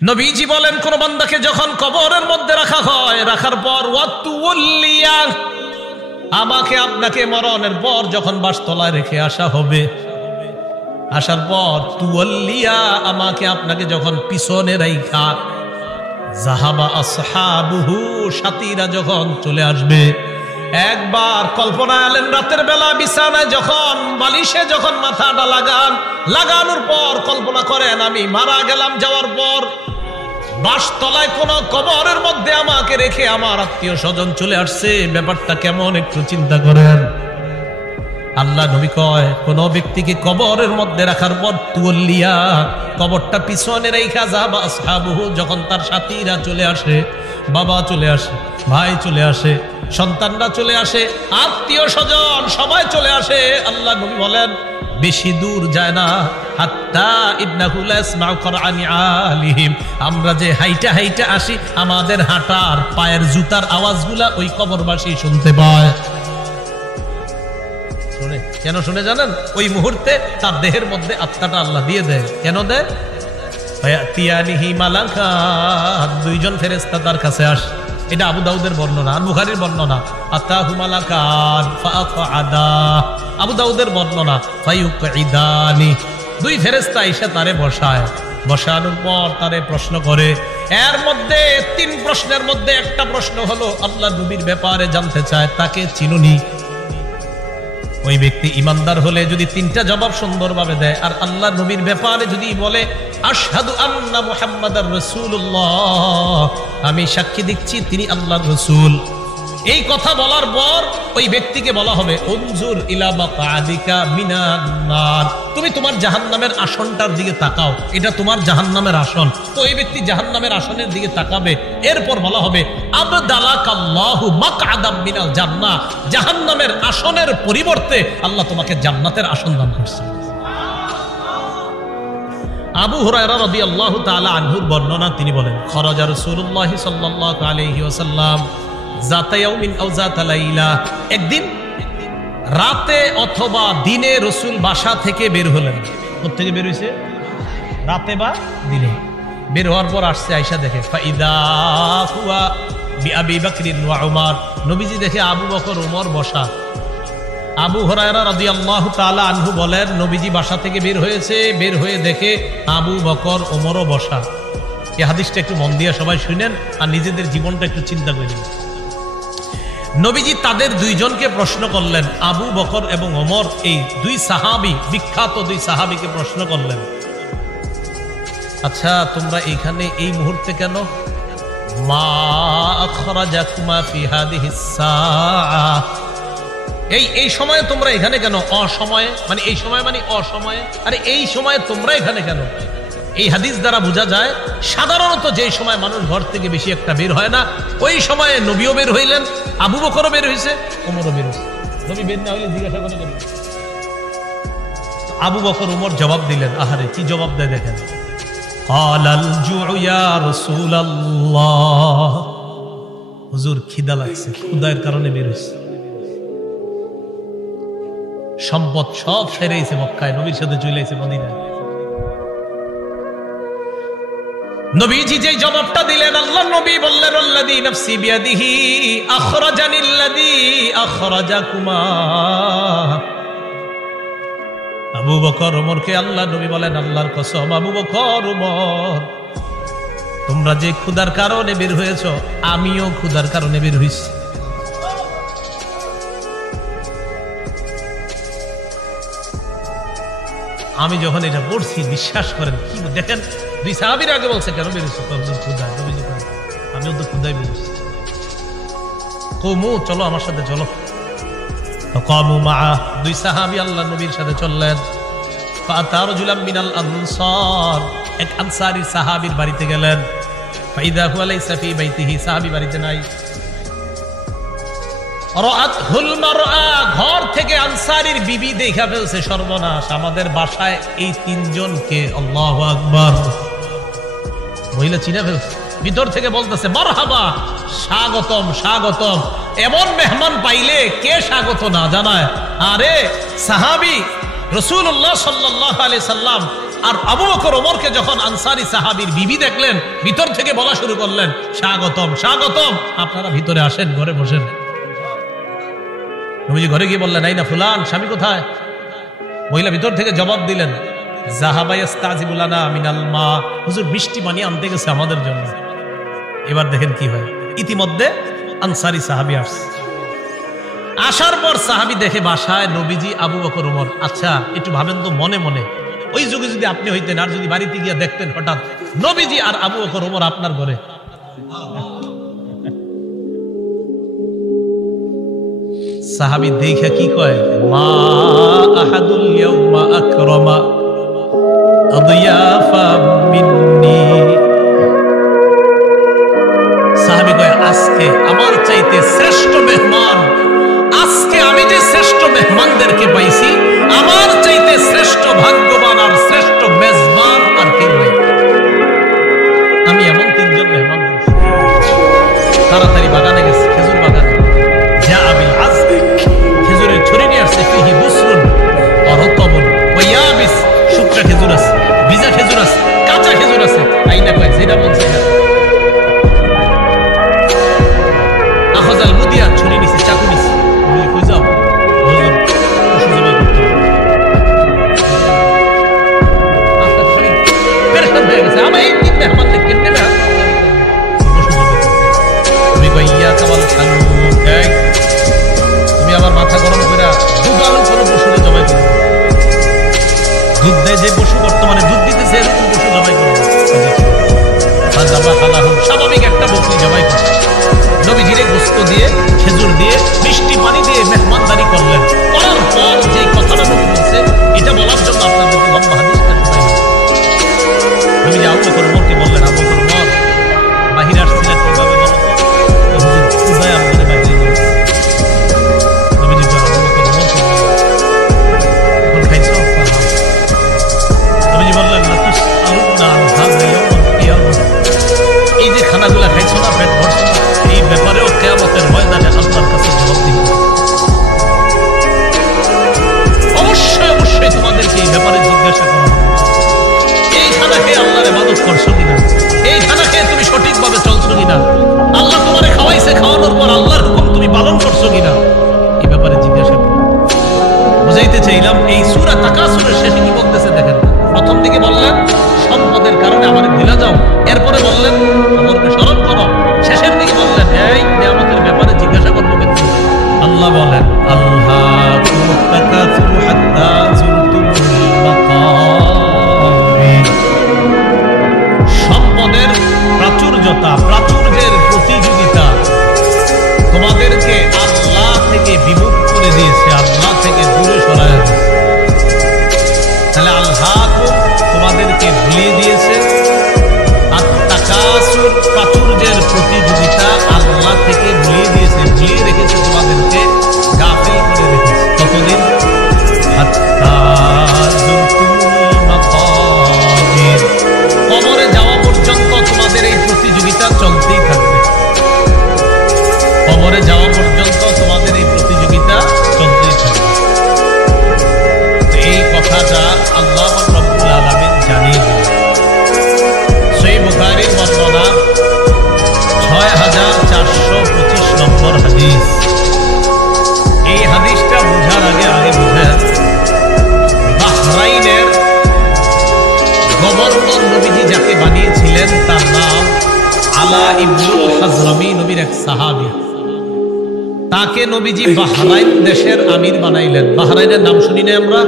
নবীজি বলেন, কোন বান্দাকে যখন কবরের মধ্যে রাখা হয়, রাখার পর ওয়াতুল্লিয়া, আমাকে আপনাকে মরণের পর যখন বাসতলায় রেখে আসা হবে, আসার পর তুওয়াল্লিয়া, আমাকে আপনাকে যখন পিছনে রাইখা যাহাবা আসহাবুহু, সাথীরা যখন চলে আসবে। একবার কল্পনা আলেন, রাতের বেলা বিছানায় যখন বালিশে যখন মাথাটা লাগানোর পর কল্পনা করেন আমি মারা গেলাম, যাওয়ার পর বাসতলায় কোন কবরের মধ্যে আমাকে রেখে আমার আত্মীয় স্বজন চলে আসছে, ব্যাপারটা কেমন একটু চিন্তা করেন। আল্লাহ নবী কয়, কোন ব্যক্তিকে কবরের মধ্যে রাখার পর তুওয়াল্লিয়া, কবরটা পিছনে রেখা যাবা আসহাবুহু, যখন তার সাথীরা চলে আসে, বাবা চলে আসে, ভাই চলে আসে, সন্তানরা চলে আসে, আত্মীয় স্বজন সবাই চলে আসে, আল্লাহ নবী বলেন বেশি দূর যায় না, হাত্তা ইন্নাহু লা ইয়াসমাউ কুরআনি আলিহিম, আমরা যে হাইটা হাইটা আসি, আমাদের হাঁটার পায়ের জুতার আওয়াজগুলা ওই কবরবাসী শুনতে পায়। শুনে কেন শুনে জানেন? ওই মুহূর্তে তার দেহের মধ্যে আত্মাটা আল্লাহ দিয়ে দেয়। কেন দেয়? ফায়াতিয়ানিহি মালাকান, দুইজন ফেরেশতা তার কাছে আসে। এটা আবু দাউদের বর্ণনা, আর বুখারীর বর্ণনা আতাহু মালাকান ফাআকআদা, আবু দাউদের বর্ণনা ফায়ুকঈদানি, দুই ফেরেশতা এসে তারে বসায়, বসানোর পর তারে প্রশ্ন করে। এর মধ্যে তিন প্রশ্নের মধ্যে একটা প্রশ্ন হলো আল্লাহ নবীর ব্যাপারে জানতে চায়, তাকে চিনুনি? ওই ব্যক্তি ইমানদার হলে যদি তিনটা জবাব সুন্দরভাবে দেয়, আর আল্লাহ নবীর ব্যাপারে যদি বলে আশহাদু আন্না মুহাম্মাদার রাসূলুল্লাহ, আমি সাক্ষী দিচ্ছি তিনি আল্লাহর রাসূল, এই কথা বলার পর ওই ব্যক্তিকে বলা হবে উনজুর ইলা মাকআদিকা মিনান নার, তুমি তোমার জাহান্নামের আসনটার দিকে তাকাও, এটা তোমার জাহান্নামের আসন। তো এই ব্যক্তি জাহান্নামের আসনের দিকে তাকাবে, এরপর বলা হবে আবদালাকাল্লাহু মাকআদাম মিনাল জান্নাহ, জাহান্নামের আসনের পরিবর্তে আল্লাহ তোমাকে জান্নাতের আসন দান করছে। আবু হুরায়রা রাদিয়াল্লাহু তাআলা আনহুর বর্ণনা, তিনি বলেন খরাজা রাসূলুল্লাহ সাল্লাল্লাহু আলাইহি ওয়াসাল্লাম যাতা ইয়াউমিন আও যাতা লাইলা, একদিন রাতে অথবা দিনে রাসূল বাসা থেকে বের হলেন। কোথা থেকে বের হইছে? রাতে বা দিনে। বের হওয়ার পর আসছে, আয়েশা দেখে ফাইদা হুয়া বিআবি বকর ওয়া উমর, নবীজি দেখে আবু বকর ওমর বসা। আবু হুরায়রা রাদিয়াল্লাহু তাআলা আনহু বলেন, নবীজি বাসা থেকে বের হয়েছে, বের হয়ে দেখে আবু বকর ওমরও বসা। এই হাদিসটা একটু মন দিয়ে সবাই শুনেন আর নিজেদের জীবনটা একটু চিন্তা করেন। নবীজি তাদের দুইজনকে প্রশ্ন করলেন, আবু বকর এবং ওমর, এই দুই সাহাবী, বিখ্যাত দুই সাহাবীকে প্রশ্ন করলেন, আচ্ছা তোমরা এখানে এই মুহূর্তে কেন? মা আখরাজাকুমা ফি হাদিহিস সাআ, এই সময়ে তোমরা এখানে কেন? অসময়ে মানে এই সময় মানে অসময়ে, আরে এই সময়ে তোমরা এখানে কেন? এই হাদিস দ্বারা বোঝা যায় সাধারণত যে সময় মানুষ ঘর থেকে বেশি একটা বের হয় না, ওই সময়ে নবীও বের হইলেন, আবু বকরও বের হইছে, ওমরও বের হইছে। নবী বের না হইলে জিজ্ঞাসা করে কেন? আবু বকর ওমর জবাব দিলেন, আহারে কি জবাব দেয় দেখেন, ক্বালাল জুউ ইয়া রাসূলুল্লাহ, হুজুর খিদা লাগছে, ক্ষুধার কারণে বের হইছে। সম্পদ সব সেরেছে মক্কায়, নবীর সাথে চলে এসেছে মদিনায়। নবীজি যে জবাবটা দিলেন, আল্লাহ নবী বললেন আল্লাযী নাফসি বিয়াদিহি আখরাজানিল্লাযী আখরাজাকুমা। আবু বকর ওমরকে আল্লাহ নবী বলেন, আল্লাহর কসম আবু বকর ওমর, তোমরা যে ক্ষুধার কারণে বের হয়েছো, আমিও ক্ষুধার কারণে বের হইছি। আমি যখন এটা পড়ছি, বিশ্বাস করেন কি দেখেন, দুই সাহাবীর আগে বলছে কেন বেরিয়েছে? ক্ষুধায়। আমিও তো ক্ষুধায় বেরিয়েছি। কমু চলো আমার সাথে চলো। কামু মা, দুই সাহাবী আল্লাহ নবীর সাথে চললেন। ফাতা রাজুলাম মিনাল আনসার, এক আনসারী সাহাবীর বাড়িতে গেলেন। ফাইদা হুয়া লাইসা ফি বাইতিহি, সাহাবী বাড়িতে নাই। রাআতহুল মারআ, ঘর থেকে আনসারীর বিবি দেখা ফেলছে, সর্বনাশ, আমাদের বাসায় এই তিনজনকে, আল্লাহু আকবার, মহিলা চিনে ফেলছে। ভিতর থেকে বলতেছে মারহাবা, স্বাগতম স্বাগতম। এমন মেহমান পাইলে কে স্বাগত না জানায়? আরে সাহাবী রাসূলুল্লাহ সাল্লাল্লাহু আলাইহি সাল্লাম আর আবু বকর ওমরকে যখন আনসারী সাহাবীর বিবি দেখলেন, ভিতর থেকে বলা শুরু করলেন, স্বাগতম স্বাগতম, আপনারা ভিতরে আসেন, ঘরে বসেন। নবীজি ঘরে গিয়ে বললেন, আইনা ফুলান, স্বামী কোথায়? মহিলা ভিতর থেকে জবাব দিলেন, যাহাবা ইস্তাজিবুলানা মিনাল মা, হুজুর বৃষ্টি পানি আনতে গেছে আমাদের জন্য। এবার দেখেন কি হয়, ইতিমধ্যে আনসারী সাহাবী আসছে। আসার পর সাহাবী দেখে বাসায় নবীজি, আবু বকর ওমর। আচ্ছা একটু ভাবেন তো মনে মনে, ওই যুগে যদি আপনি হইতেন আর যদি বাড়িতে গিয়ে দেখতেন হঠাৎ নবীজি আর আবু বকর ওমর আপনার ঘরে, সাহাবী দেখে কি কয়, মা আহাদুল ইয়াউমা আকরামা আদিয়াফা মিন্নি। সাহাবী কয়, আজকে আমার চাইতে শ্রেষ্ঠ মেহমান, আজকে আমি যে শ্রেষ্ঠ মেহমানদেরকে পাইছি, আমার চাইতে শ্রেষ্ঠ ভাগ্যবান আর শ্রেষ্ঠ মেজবান আর কেউ নাই। আমি এমন তিনজন মেহমান পাইছি। তাড়াতাড়ি বাগানে গেছে, খেজুর বাগানে। যা আবিল আজব, খেজুরের ছড়ি নিয়ে আসছে, ফিহি বুসরুন ওয়া রতবুন ওয়া ইয়াবিস, শুকনা খেজুর আছে, ভিজা খেজুর আছে, কাঁচা খেজুর আছে। আইনা কয়, যেটা বলছে না। আখাযাল মুদিয়া, ছড়ি নিছে, চাকু নিছে। কই যাও? হুজুর পশু জবাই করতে। আপনার ছড়ি পেরেশান হয়ে গেছে, আমি এই তিন মেহমান দেখে কেমনে না পশু জবাই করতে। তুমি কই, ইয়া কাওয়াল খালু, এই তুমি আবার মাথা গরম করে দুধ আলু কোনো পশুরে জবাই করবে? দুধ দেয় যে পশু, বর্তমানে দুধ দিতেছে, এরকম পশু জবাই করবে? স্বাভাবিক একটা বকরি জবাই করবে। নবীজিরে গোশত দিয়ে, খেজুর দিয়ে, মিষ্টি পানি দিয়ে মেহমানদারি করলেন। করার পর যে কথাটা নবী বলছে, এটা বলার জন্য আপনার প্রতি লম্বা হাদিসটা শোনাই। নবীজি আবু বকর ওমরকে বললেন, আবু বকর ওমর, বাহিরে আসছিলেন কিভাবে বলো তো? হুজুর ক্ষুধায় আমাদের বাইরে গেছে। নবীজি আবু বকর ওমরকে বললেন, এখন খাইছো? নবীজি বললেন, লাতুস আলুনা আন হাযা ইয়াউমুল কিয়ামাহ, এই যে খানাগুলা খাইছো না, পেট ভরছো না, এই ব্যাপারেও কিয়ামতের ময়দানে আল্লাহর কাছে জবাব দিতে হবে। অবশ্যই অবশ্যই তোমাদেরকে এই ব্যাপারে জিজ্ঞাসা করা হবে। এই খানা খেয়ে আল্লাহর ইবাদত করছো কিনা? এই খানা খেয়ে তুমি সঠিকভাবে চলছো কিনা? আল্লাহ তোমারে খাওয়াইছে, খাওয়ানোর পর আল্লাহর হুকুম তুমি পালন করছো কিনা? এই ব্যাপারে জিজ্ঞাসা করো। বুঝাইতে চাইলাম, এই সূরা তাকাসুরের শেষে কি বলতেছে দেখেন। প্রথম দিকে বললেন, সম্পদের কারণে আমারে দিলা যাও। এরপরে বললেন, ওমরকে স্মরণ করো। শেষের দিকে বললেন, এই নিয়ামতের ব্যাপারে জিজ্ঞাসা করবো কিন্তু। আল্লাহ বলেন, আল্লাহুম্মা তাকাসুরু হাত্তা যুরতুমুল মাকাবির। সম্পদের প্রাচুর্যতা, প্রাচুর্যের প্রতিযোগিতা তোমাদেরকে আল্লাহ থেকে বিমুখ করে দিয়েছে, আল্লাহ থেকে দূরে সরায় দিয়েছে। তাহলে আল্লাহকুম তোমাদেরকে ভুলিয়ে দিয়েছে, আর তাকাসুর প্রাচুর্যের প্রতিযোগিতা আল্লাহ থেকে ভুলিয়ে দিয়েছে, ভুলিয়ে রেখেছে, তোমাদেরকে গাফিল করে রেখেছে। কতদিন? হাত্তা যুরতুমুল মাকাবির, কবরে যাওয়া পর্যন্ত তোমাদের এই প্রতিযোগিতা চলতেই থাকবে। কবরে যাওয়া পর্যন্ত তোমাদের এই প্রতিযোগিতা চলতেই থাকবে। এই কথাটা আল্লাহ রাব্বুল আলামিন জানিয়ে দিলেন। সহিহ বুখারীর বর্ণনা ৬৪২৫ নম্বর হাদিস। এই হাদিসটা বোঝার আগে বুঝেন, বাহরাইনের গভর্নর নবীজি যাকে বানিয়েছিলেন তার নাম আলা ইবনুল হাজরামি, নবীর এক সাহাবী। তাকে নবীজি বাহরাইন দেশের আমির বানাইলেন। বাহরাইনের নাম শুনি না আমরা?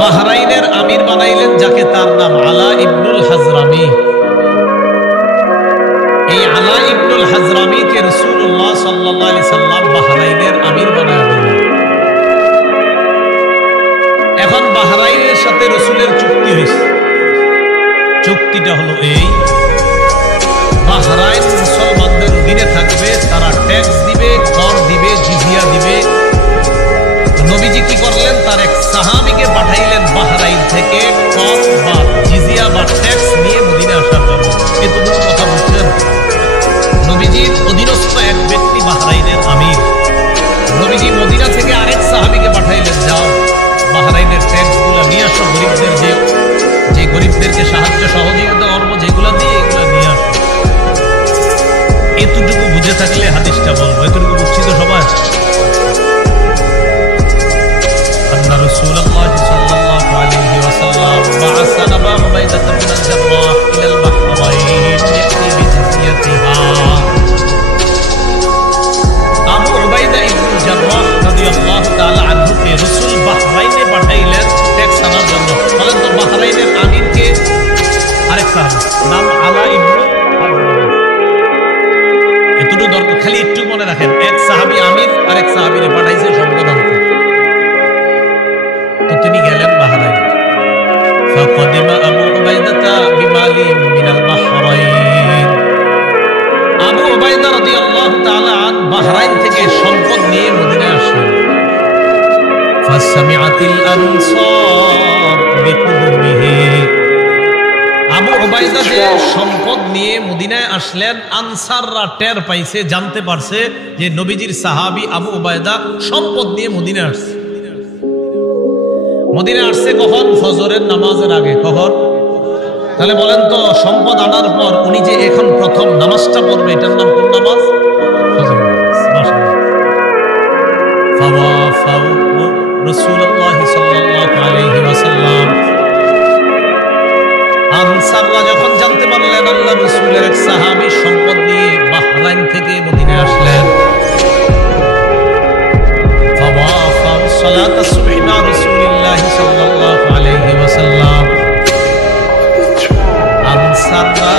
বাহরাইনের আমির বানাইলেন যাকে, তার নাম আলা ইবনুল হাজরামি। এই আলা ইবনুল হাজরামিকে রাসূলুল্লাহ সাল্লাল্লাহু আলাইহি সাল্লাম বাহরাইনের আমির বানায় দিলেন। এখন বাহরাইনের সাথে রাসূলের চুক্তি হয়েছে। চুক্তিটা হলো এই, বাহরাইন মুসলমানদের অধীনে থাকবে, তারা ট্যাক্স দিবে, কর দিবে, জিজিয়া দিবে। নবীজি কি করলেন, তার এক সাহাবীকে পাঠাইলেন বাহরাইন থেকে কর বা জিজিয়া বা ট্যাক্স নিয়ে মদিনা আসার জন্য। এতটুকু কথা বুঝছেন? নবীজির অধীনস্থ এক ব্যক্তি বাহরাইনের আমির। নবীজি মদিনা থেকে আরেক সাহাবীকে পাঠাইলেন, যাও বাহরাইনের ট্যাক্স গুলা নিয়ে সাহাবী নাম আলা ইবনে এতটুকু দরকার, খালি একটু মনে রাখেন। এক সাহাবী আমির আর এক সাহাবীরে পাঠাইছে সম্পদ আনতে। তো তিনি গেলেন বাহরাইন। فقدم أبو عبيدة بمال من البحرين। আবু উবাইদা রাদিয়াল্লাহু তাআলা আন বাহরাইন থেকে সম্পদ নিয়ে মদিনায় আসলেন। فسمعت الأنصار بقدومه। আবু উবাইদা যে সম্পদ নিয়ে মদিনায় আসলেন, আনসাররা টের পাইছে, জানতে পারছে যে নবীজির সাহাবী আবু উবাইদা সম্পদ নিয়ে মদিনায় আসছে। মদিনায় আসছে কখন? ফজরের নামাজের আগে। কখন? তাহলে বলেন তো, সম্পদ আনার পর উনি যে এখন প্রথম নামাজটা পড়বে, এটার নাম কোন নামাজ? ফজর নামাজ। ফাওয়াফাউ রাসূলুল্লাহ সাল্লাল্লাহু আলাইহি ওয়াসাল্লাম। আনসাররা যখন জানতে পারলেন আল্লাহ রাসূলের এক সাহাবী সম্পদ নিয়ে বাহরাইন থেকে মদিনায় আসলেন, ফাওয়াফাউ সালাত সুবহি মা রাসূলিল্লাহ সাল্লাল্লাহু আলাইহি ওয়াসাল্লাম। আনসাররা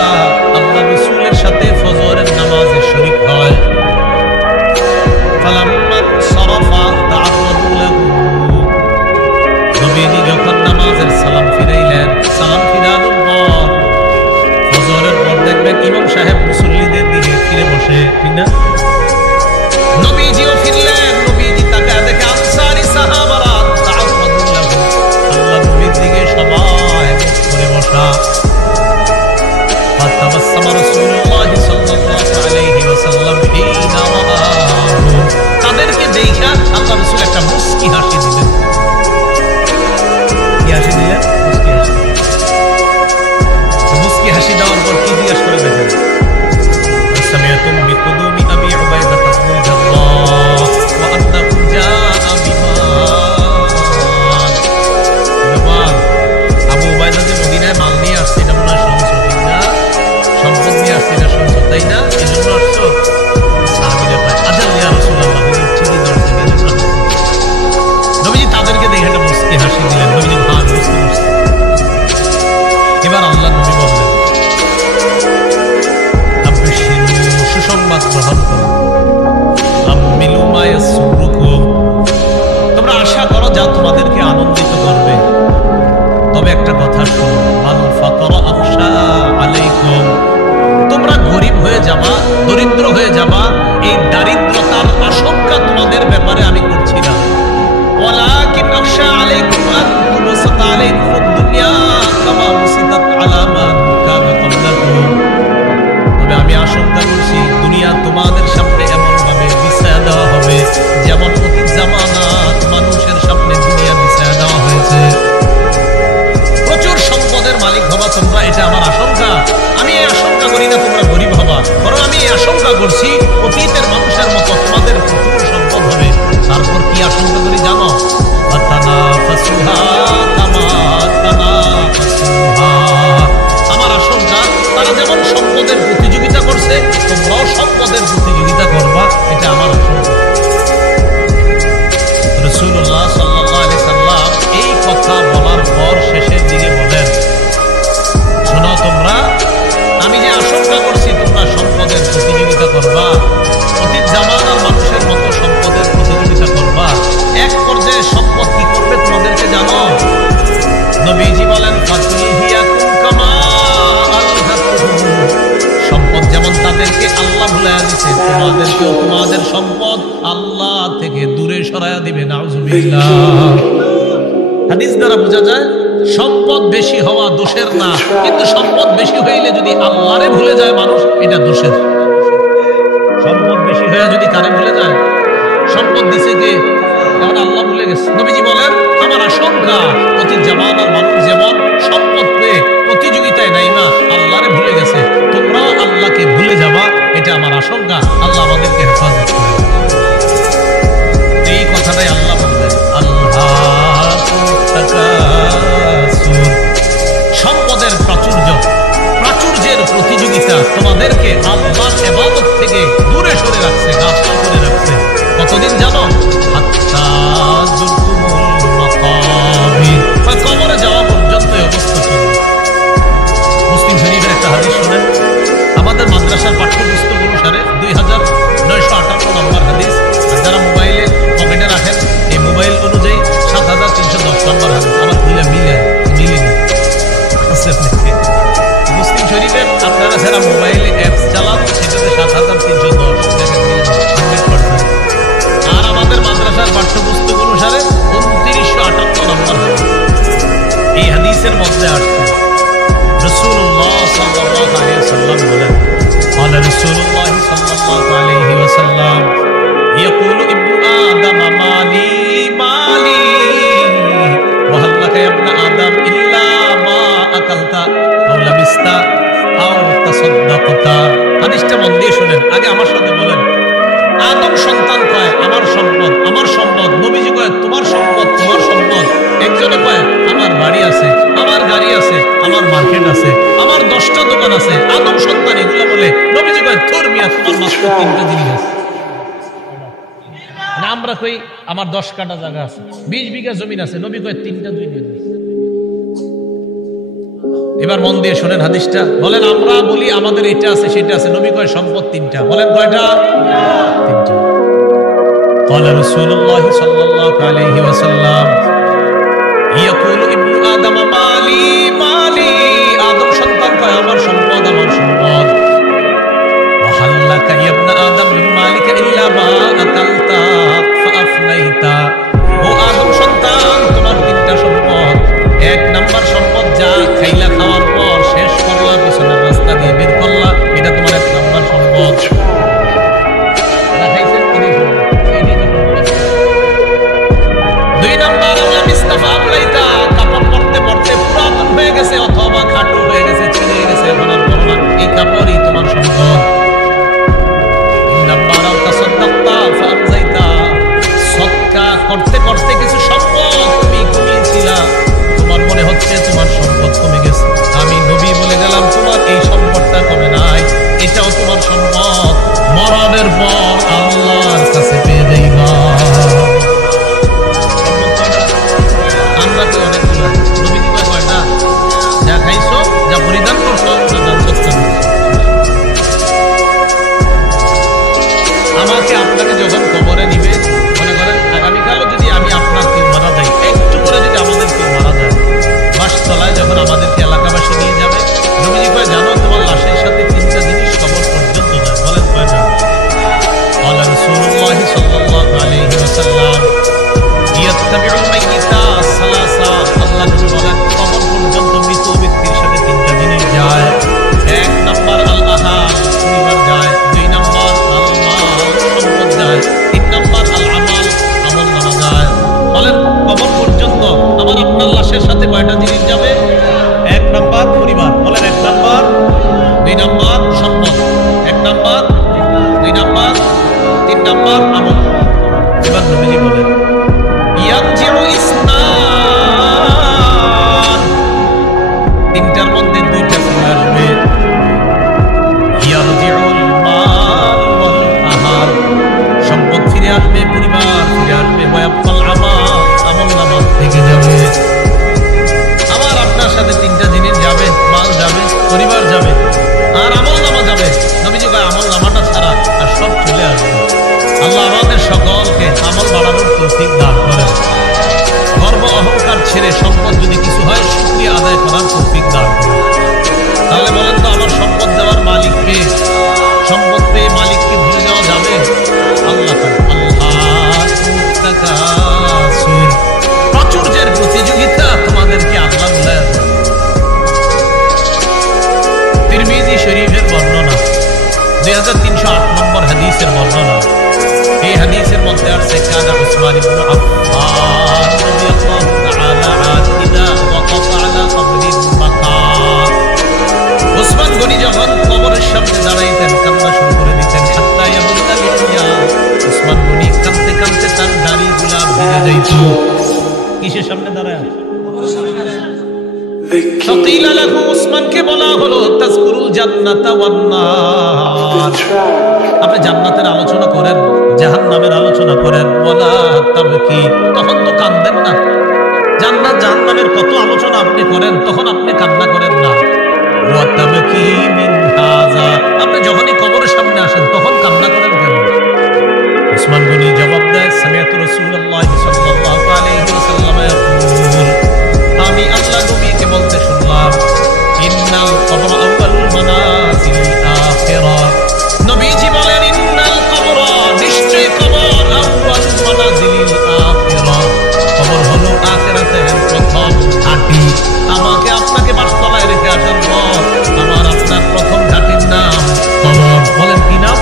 আল্লাহ রাসূলের সাথে ফজরের নামাজে শরীক হয়। ফালাম্মা সারাফা তাআররাদু লাহু। নবীজি যখন নামাজের সালাম ফিরাইলেন, সালাম ফিরানোর পর ফজরের পর দেখবেন ইমাম সাহেব মুসল্লিদের দিকে ফিরে বসে, ঠিক না? নবীজিও ফিরলেন, নবীজি তাকে দেখে আনসারী সাহাবারা তাআররাদু লাহু, আল্লাহ নবীর দিকে সবাই মুখ করে বসা। فتبسم رسول الله صلى الله عليه وسلم حين رآه। তাদেরকে দেখা আল্লাহ রাসূল একটা মুস্কি হাসি দিলেন। কি হাসি দিলেন? মুস্কি হাসি। মুস্কি হাসি দেওয়ার পর কি জিজ্ঞাসা করে দেখেন? সামিআতুম বিকুদুমি আবি উবাইদা ইবনুল জাররাহ ওয়া আন্নাহু জাআ বিমান। আবু উবাইদা যে মদিনায় মাল নিয়ে আসছে, এটা মনে হয় শুনছো, ঠিক না? সম্পদ নিয়ে আসছে, এটা শুনছো, তাই না? এই জন্য আসছো। সাহাবীরা কয়, আজাল ইয়া রাসূলুল্লাহ, হুজুর ঠিকই ধরছেন, এই জন্য আসছি। নবীজি তাদেরকে দেখে একটা মুস্কি হাসি দিলেন। নবীজি ভাব বুঝতে পারছে। এবার আল্লাহ নবী বললেন, আবশিরু, সুসংবাদ গ্রহণ করো, আমিলু মা ইয়াসুরুকুম, তোমরা আশা করো যা তোমাদেরকে আনন্দিত করবে। তবে একটা কথা শোনো, আল ফাকরা আখশা আলাইকুম, তোমরা গরীব হয়ে যাবা, দরিদ্র হয়ে যাবা, এই দারিদ্রতার আশঙ্কা তোমাদের ব্যাপারে আমি করছি না। ওয়ালাকিন আখশা আলাইকুম আন তুবসাত আলাইকুম দুনিয়া কামা বুসিতাত আলা মান কানা ক্বাবলাকুম, তবে আমি আশঙ্কা করছি দুনিয়া তোমাদের সামনে এমন ভাবে বিছায়া দেওয়া হবে যেমন অতীত জামানাত মানুষের সামনে দুনিয়া বিছায়া দেওয়া হয়েছে। প্রচুর সম্পদের মালিক হবা তোমরা, এটা আমার আশঙ্কা। আমি এই আশঙ্কা করি না তোমরা গরিব হবা, বরং আমি এই আশঙ্কা করছি অতীতের মানুষের মতো তোমাদের প্রচুর সম্পদ হবে। তারপর কি আশঙ্কা করি জানো? আমার আশঙ্কা তারা যেমন সম্পদের প্রতিযোগিতা করছে, তোমরাও সম্পদের প্রতিযোগিতা করবা, এটা আমার আশঙ্কা। রাসূলুল্লাহ সাল্লাল্লাহু আলাইহি সাল্লাম এই কথা বলার পর শেষের দিকে বলেন, শোনো তোমরা, আমি যে আশঙ্কা করছি তোমরা সম্পদের প্রতিযোগিতা করবা, অতীত জামানার মানুষের মতো সম্পদের প্রতিযোগিতা করবা, এক পর্যায়ে সম্পদ কি করবে তোমাদেরকে জানো? নবীজি বলেন, ফাতুলহিয়াকুম কামা আলহাকুম, সম্পদ যেমন তাদেরকে আল্লাহ ভুলাইয়া দিয়েছে, তোমাদেরকেও তোমাদের সম্পদ আল্লাহ থেকে দূরে সরাইয়া দিবে। নাউজুবিল্লাহ। হাদিস দ্বারা বোঝা যায় সম্পদ বেশি হওয়া দোষের না, কিন্তু সম্পদ বেশি হইলে যদি আল্লাহরে ভুলে যায় মানুষ, এটা দোষের। সম্পদ বেশি হয়ে যদি কারে ভুলে যায়, সম্পদ দিছে কে? এখন আল্লাহ ভুলে গেছে। নবীজি বলেন, আমার আশঙ্কা অতীত জামানার মানুষ যেমন সম্পদ পেয়ে প্রতিযোগিতায় নাইমা আল্লাহরে ভুলে গেছে, তোমরাও আল্লাহকে ভুলে যাবা, এটা আমার আশঙ্কা। আল্লাহ আমাদেরকে হেফাজত করে। এই কথাটাই আল্লাহ বললেন, সম্পদের প্রাচুর্যের প্রতিযোগিতা তোমাদেরকে আল্লাহর ইবাদত থেকে দূরে সরে রাখছে, গাফিল করে রাখছে। কতদিন জানো? হাত্তা যুরতুমুল মাকাবির, কবরে যাওয়া পর্যন্ত অবস্থা ছিল। মুসলিম শরীফের আপনারা যারা মোবাইলে অ্যাপস চালান সেটাতে ৭,৩১০ দেখেন 100%। আর আমাদের মাদ্রাসার পাঠ্যপুস্তক অনুসারে ২৯৫৮ নম্বর হাদিস। এই হাদিসের মধ্যে আসছে রাসূলুল্লাহ সাল্লাল্লাহু আলাইহি ওয়াসাল্লাম বলেন, قال رسول الله صلى الله عليه وسلم يقول ابن آدم مالي مالي وهل لك يا ابن آدم إلا ما أكلت أو لبست أو تصدقت। হাদিসটা মন দিয়ে শুনেন, আগে আমার সাথে বলেন। আদম সন্তান কয় আমার সম্পদ আমার সম্পদ, নবীজি কয় তোমার সম্পদ তোমার সম্পদ। একজনে কয় আমার বাড়ি আছে, আমার গাড়ি আছে, আমার মার্কেট আছে, আমার 10টা দোকান আছে। আদম সন্তান এগুলো বলে, নবীজি কয় তোর মিয়া তোমার মাত্র 3টা জিনিস আছে। না আমরা কই আমার 10 কাঠা জায়গা আছে, 20 বিঘা জমিন আছে, নবী কয় 3টা জিনিস আছে। এবার মন দিয়ে শুনেন হাদিসটা, বলেন আমরা বলি আমাদের এটা আছে সেটা আছে, নবী কয় সম্পদ 3টা, বলেন কয়টা? 3টা। قال رسول الله صلى الله عليه وسلم يقول ابن آدم مالي مالي আদম সন্তান কয় আমার সম্পদ আমার সম্পদ। وهل لك يا ابن آدم من مالك إلا ما أكلت فأفنيت। ও আদম সন্তান তোমার 3টা সম্পদ। 1 নাম্বার সম্পদ যা খাইলা, খাওয়ার পর শেষ করলা, পিছনের রাস্তা দিয়ে বের করলা, এটা তোমার 1 নাম্বার সম্পদ। অথবা খাটু হয়ে গেছে, ছিঁড়ে গেছে, এখন আর বড় না, এই কাপড়ই তোমার সম্পদ। সদকা করতে করতে কিছু সম্পদ তুমি কমিয়েছিলা, তোমার মনে হচ্ছে তোমার সম্পদ কমে গেছে। আমি নবী বলে গেলাম তোমার এই সম্পদটা কমে নাই, এটাও তোমার সম্পদ। মরণের পর আল্লাহর কাছে পেয়ে যাইবা। আমরা তো অনেকগুলো, নবীজি কয় কয়টা? যা খাইছো, যা পরিধান করছো, আমাকে আপনাকে যখন কবরে নিবে, মনে করেন আগামীকালও যদি আমি আপনার কেউ মারা যাই, একটু করে যদি আমাদের কেউ মারা যায়, বাসতলায় যখন আমাদেরকে এলাকাবাসী নিয়ে যাবে, নবীজি কয় জানো তোমার লাশের সাথে 3টা জিনিস কবর পর্যন্ত যায়, বলেন কয়টা? قال رسول الله صلى الله عليه وسلم يتبع الميت ثلاثة। আল্লাহ নবী বলেন কবর পর্যন্ত মৃত ব্যক্তির সাথে 3টা জিনিস যায়। 1 নাম্বার আল আহাল, পরিবার যায়। 2 নাম্বার আল মাল, সম্পদ যায়। 3 নাম্বার আল আমাল, আমলনামা যায়। বলেন কবর পর্যন্ত আমার আপনার লাশের সাথে কয়টা জিনিস যাবে? 1 নাম্বার পরিবার, বলেন 1 নাম্বার। 2 নাম্বার সম্পদ, 1 নাম্বার। 2 নাম্বার, 3 নাম্বার আমল। এবার নবীজি বলেন ইয়ারজিউ ইসনান, 3টার মধ্যে 2টা ফিরে আসবে। ইয়ারজিউল মাল ওয়াল আহাল, সম্পদ ফিরে আসবে, পরিবার ফিরে আসবে। ওয়ায়াবকাল আমাল, আমলনামা থেকে যাবে। আমার আপনার সাথে 3টা জিনিস যাবে, মাল যাবে, পরিবার যাবে, আর আমলনামা যাবে। নবীজি কয় আমলনামাটা ছাড়া আর সব চলে আসবে। আল্লাহ আমাদের সকলকে আমল বাড়ানোর তৌফিক দান করেন। গর্ব অহংকার ছেড়ে সম্পদ যদি কিছু হয় শুকরিয়া আদায় করার তৌফিক দান করেন। তাহলে বলেন তো আমার সম্পদ দেওয়ার মালিককে, সম্পদ পেয়ে মালিককে ভুলে যাওয়া যাবে? আল্লাহ প্রাচুর্যের প্রতিযোগিতা তোমাদেরকে আল্লাহ বলে। তিরমিজি শরীফের বর্ণনা, 2308 নম্বর হাদিসের বর্ণনা। এই হাদিসের মধ্যে আসছে কানা উসমান ইবনে আফফান রাদিয়াল্লাহু তাআলা আনহু ইযা ওয়াকাফা আলা কবরিল মাকাম। উসমান গনি যখন কবরের সামনে দাঁড়াইতেন কান্না শুরু করে দিতেন। হাত্তা ইয়াবুল্লা লিহিয়া, উসমান গনি কাঁদতে কাঁদতে তার দাড়িগুলা ভিজে যাইত। কিসের সামনে দাঁড়ায়? ফাকিলা লাহু, উসমানকে বলা হলো তাযকুরুল জান্নাতা ওয়ান নার, আপনি জান্নাতের আলোচনা করেন, জাহান্নামের আলোচনা করেন। ওয়ালা তাবকি, তখন তো কাঁদেন না। জান্নাত জাহান্নামের কত আলোচনা আপনি করেন, তখন আপনি কান্না করেন না। ওয়া তাবকি মিন হাযা, আপনি যখনই কবরের সামনে আসেন তখন কান্না করেন কেন? উসমান গনি জবাব দেয় সামিআতু রাসূলুল্লাহ সাল্লাল্লাহু আলাইহি ওয়াসাল্লাম ইয়াকুল, আমি আল্লাহ নবীকে বলতে শুনলাম ইন্নাল কবর আউয়ালুল মানাজিল আখিরা। নবীজি বলেন ইন্নাল কবর, নিশ্চয়ই কবর আউয়াল মানাজিল আখিরা, কবর হলো আখিরাতের প্রথম ঘাঁটি। আমাকে আপনাকে বাসতলায় রেখে আসার পর আমার আপনার প্রথম ঘাঁটির নাম কবর। বলেন কি নাম?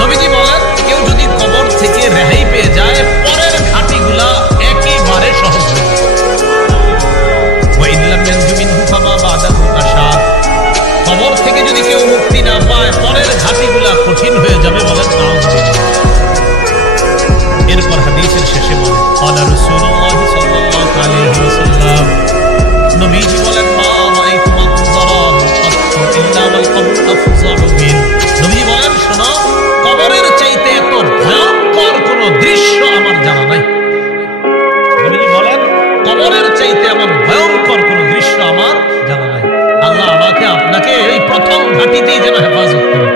নবীজি বলেন কেউ যদি কবর থেকে রেহাই পেয়ে যায় পরের ঘাঁটিগুলা একেবারে সহজ হয়ে যায়। কবর থেকে যদি কেউ মুক্তি না পায় পরের ঘাঁটিগুলা কঠিন হয়ে যাবে। বলেন এরপর হাদিসের শেষে বলে রাসূলুল্লাহ সাল্লাল্লাহু আলাইহি ওয়াসাল্লাম, নবীজি বলেন মা রাআইতু মানজারান ক্বাত ইল্লা ওয়াল কবর আফযাউ মিন। নবীজি বলেন শোনো, কবরের চাইতে এত ভয়ঙ্কর কোন দৃশ্য আমার জানা নাই। নবীজি বলেন কবরের চাইতে এমন ভয়ঙ্কর কোন দৃশ্য আমার জানা নাই। আল্লাহ আমাকে আপনাকে এই প্রথম ঘাঁটিতেই যেন হেফাজত করে।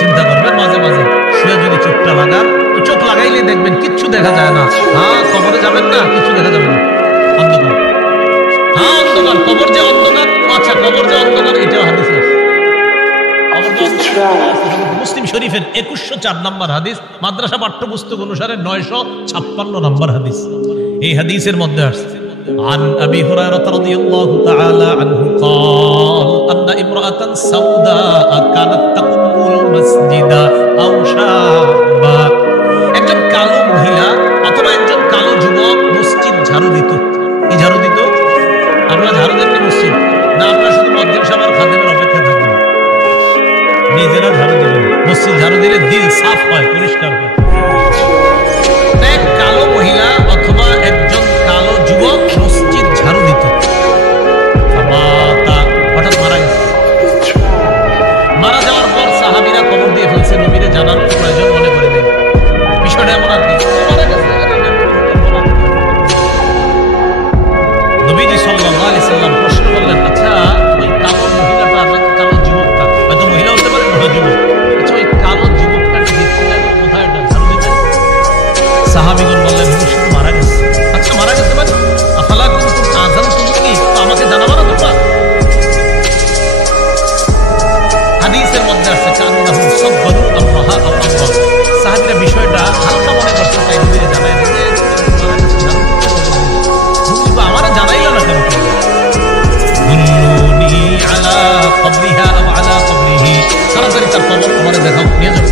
চিন্তা করবেন মাঝে মাঝে শুয়ে যদি চোখটা লাগান, তো চোখ লাগাইলে দেখবেন কিচ্ছু দেখা যায় না। হ্যাঁ, কবরে যাবেন না, কিছু দেখা যাবে না, অন্ধকার। হ্যাঁ অন্ধকার, কবর যে অন্ধকার। আচ্ছা, কবর যে অন্ধকার এটাও হাদিসে আছে। মুসলিম শরীফের 2104 নম্বর হাদিস, মাদ্রাসা পাঠ্যপুস্তক অনুসারে 956 নম্বর হাদিস। এই হাদিসের মধ্যে আসছে عن أبي هريرة رضي الله تعالى عنه قال أن امرأة سوداء كانت تقوم المسجد أو شابا। একজন কালো মহিলা অথবা একজন কালো যুবক মসজিদ ঝাড়ু দিত। কি ঝাড়ু দিত? আমরা ঝাড়ু দেন মসজিদ না, আমরা শুধু মসজিদ সবার খাদেমের অপেক্ষা থাকবো, নিজেরা ঝাড়ু দিবেন। মসজিদ ঝাড়ু দিলে দিল সাফ হয়, পরিষ্কার হয়। এক কালো মহিলা অথবা একজন কালো যুবক মসজিদ ঝাড়ু দিত। হঠাৎ মারা গেছে। মারা যাওয়ার পর সাহাবীরা কবর দিয়ে ফেলছে, নবীরে জানার প্রয়োজন মনে করে নেই। বিষয়টা এমন আর কি, মারা গেছে। নবীজি সাল্লাল্লাহু আলাইহি সাল্লাম প্রশ্ন করলেন, আচ্ছা ওই কালো মহিলাটা নাকি কালো যুবকটা, হয়তো মহিলা হতে পারে না যুবক, আচ্ছা ওই কালো যুবকটা কোথায় ঝাড়ু দিতেন? সাহাবীগণ বললেন শুধু মারা গেছে। আচ্ছা মারা গেছে মানে আফালা কুনতুম আযানতুমুনি, তো আমাকে জানাবা না তোমরা? হাদিসের মধ্যে আছে কান্নাহু সাব্বারু আমরাহা আও আমরা। সাহাবীরা বিষয়টা হালকা মনে করছে, তাই নবীরে জানায় না যে আমারে জানাইলো না কেন? দুল্লুনি আলা কবরিহা আও আলা কবরিহি, তাড়াতাড়ি তার কবর আমারে দেখাও, নিয়ে যাও।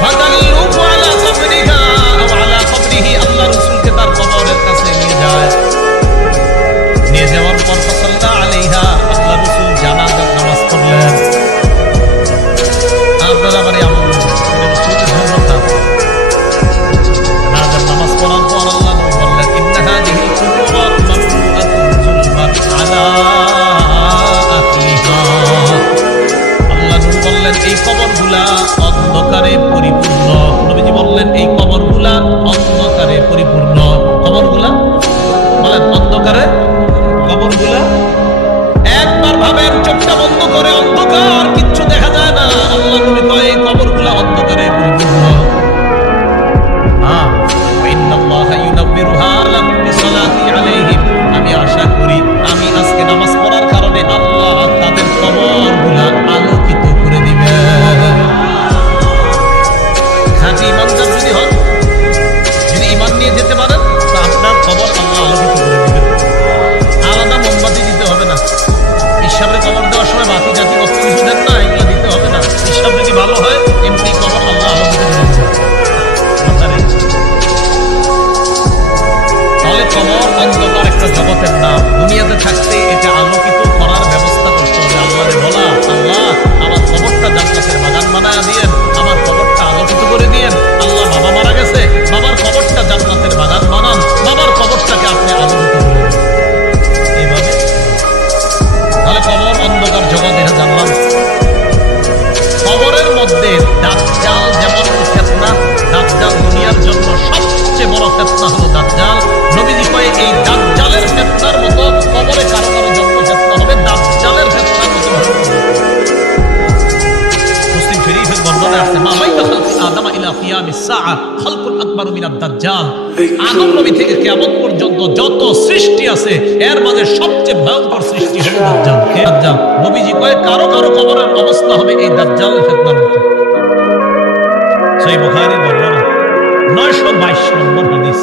ফাদাল্লুহু আলা কবরিহা আও আলা কবরিহি, আল্লাহ রাসূলকে তার কবরের কাছে নিয়ে যায়। নিয়ে যাওয়ার পর ফাসাল্লা আলাইহা, আল্লাহ রাসূল জানাজার নামাজ পড়লেন। আপনারা মানে আমল রাসূলের জন্য কাজ। জানাজার নামাজ পড়ার পর আল্লাহ নবী বললেন ইন্না হাযিহিল কুবুর মামলুআতুন যুলমান আলা আহলিহা। আল্লাহ নবী বললেন এই কবরগুলা অন্ধকারে পরিপূর্ণ। নবীজি বললেন এই কবরগুলা অন্ধকারে পরিপূর্ণ। কবরগুলা বলেন অন্ধকারে, কবরগুলা একবার ভাবেন চোখটা বন্ধ করে অন্ধকার, কিচ্ছু দেখা যায় না। আল্লাহ নবী কয় এই কবরগুলা অন্ধকারে পরিপূর্ণ। আমি আশা করি আমি আজকে নামাজ পড়ার কারণে আল্লাহ তাদের কবরগুলা আলোকিত করে দিবে। খাঁটি ইমানদার যদি হন, যদি ইমান নিয়ে যেতে পারেন, তো আপনার কবর আল্লাহ আলোকিত করে দিবেন। আলাদা মোমবাতি দিতে হবে না। ঈশ্বরের কবর দেওয়ার সময় বাতি জাতি কত কিছু দেন না, এগুলো দিতে হবে না। ঈশ্বর যদি ভালো হয় এমনি কবর আল্লাহ আলোকিত করে দিবেন। তাহলে কবর অন্ধকার একটা জগতের নাম। দুনিয়াতে থাকতে এটা আলোকিত করার ব্যবস্থা করতে হবে। আল্লাহরে বলা, আল্লাহ আমার কবরটা জান্নাতের বাগান বানায় দিয়েন, আমার কবরটা আলোকিত করে দিয়েন। আল্লাহ বাবা মারা গেছে, বাবার কবরটা জান্নাতের বাগান বানান, বাবার কবরটাকে আপনি আলোকিত করে দিন। এইভাবে তাহলে কবর অন্ধকার জগৎ, এটা জানলাম। কবরের মধ্যে দাজ্জাল যেমন ফিতনা, দাজ্জাল দুনিয়ার জন্য সবচেয়ে বড় ফিতনা হলো দাজ্জাল। নবীজি কয় এই দাজ্জালের ফিতনার মতো কবরে কারো কারো জন্য ফিতনা হবে, দাজ্জালের ফিতনার মতো হবে। মুসলিম শরীফের বর্ণনা আছে মা বাইনা খালকি আদম ইলা কিয়ামিস সাআ খালকুন আকবারু মিনাদ দাজ্জাল। আদম নবী থেকে কিয়ামত পর্যন্ত যত সৃষ্টি আছে এর মাঝে সবচেয়ে ভয়ঙ্কর সৃষ্টি হলো দাজ্জাল। দাজ্জাল নবীজি কয় কারো কারো কবরের অবস্থা হবে এই দাজ্জালের ফিতনার মতো। সহিহ বুখারীর বর্ণনা 922 নম্বর হাদিস।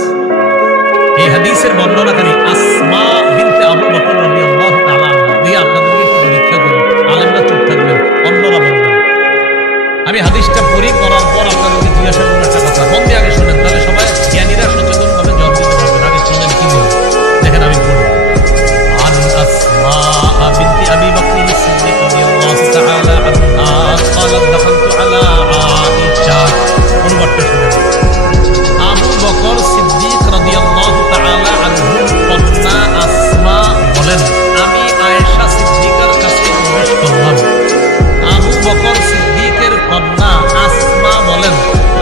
এই হাদিসের বর্ণনাকারী আসমা বিনতে আবু বকর রাদিয়াল্লাহু তাআলা আনহা। দিয়ে আপনাদেরকে একটু পরীক্ষা করি, আলেমরা চুপ থাকবেন, অন্যরা বলবেন। আমি হাদিসটা পড়ি, করার পর আপনাদেরকে জিজ্ঞাসা করবো একটা কথা, মন দিয়ে আগে শোনেন, তাহলে সবাই জ্ঞানীরা সচেতন ভাবে জবাব দিতে পারবেন। আগে শোনেন কি বলে, দেখেন আমি পড়ি। আন আসমা বিনতি আবি বকর সিদ্দিক রাদিয়াল্লাহু তাআলা আনহা قالت دخلت على عائشة। অনুবাদটা শুনেন। আবু বকর সিদ্দিক রাদিয়াল্লাহু তাআলা আনহু কন্যা আসমা বলেন, আমি আয়েশা সিদ্দিকার কাছে প্রবেশ করলাম। আবু বকর সিদ্দিকের কন্যা আসমা বলেন,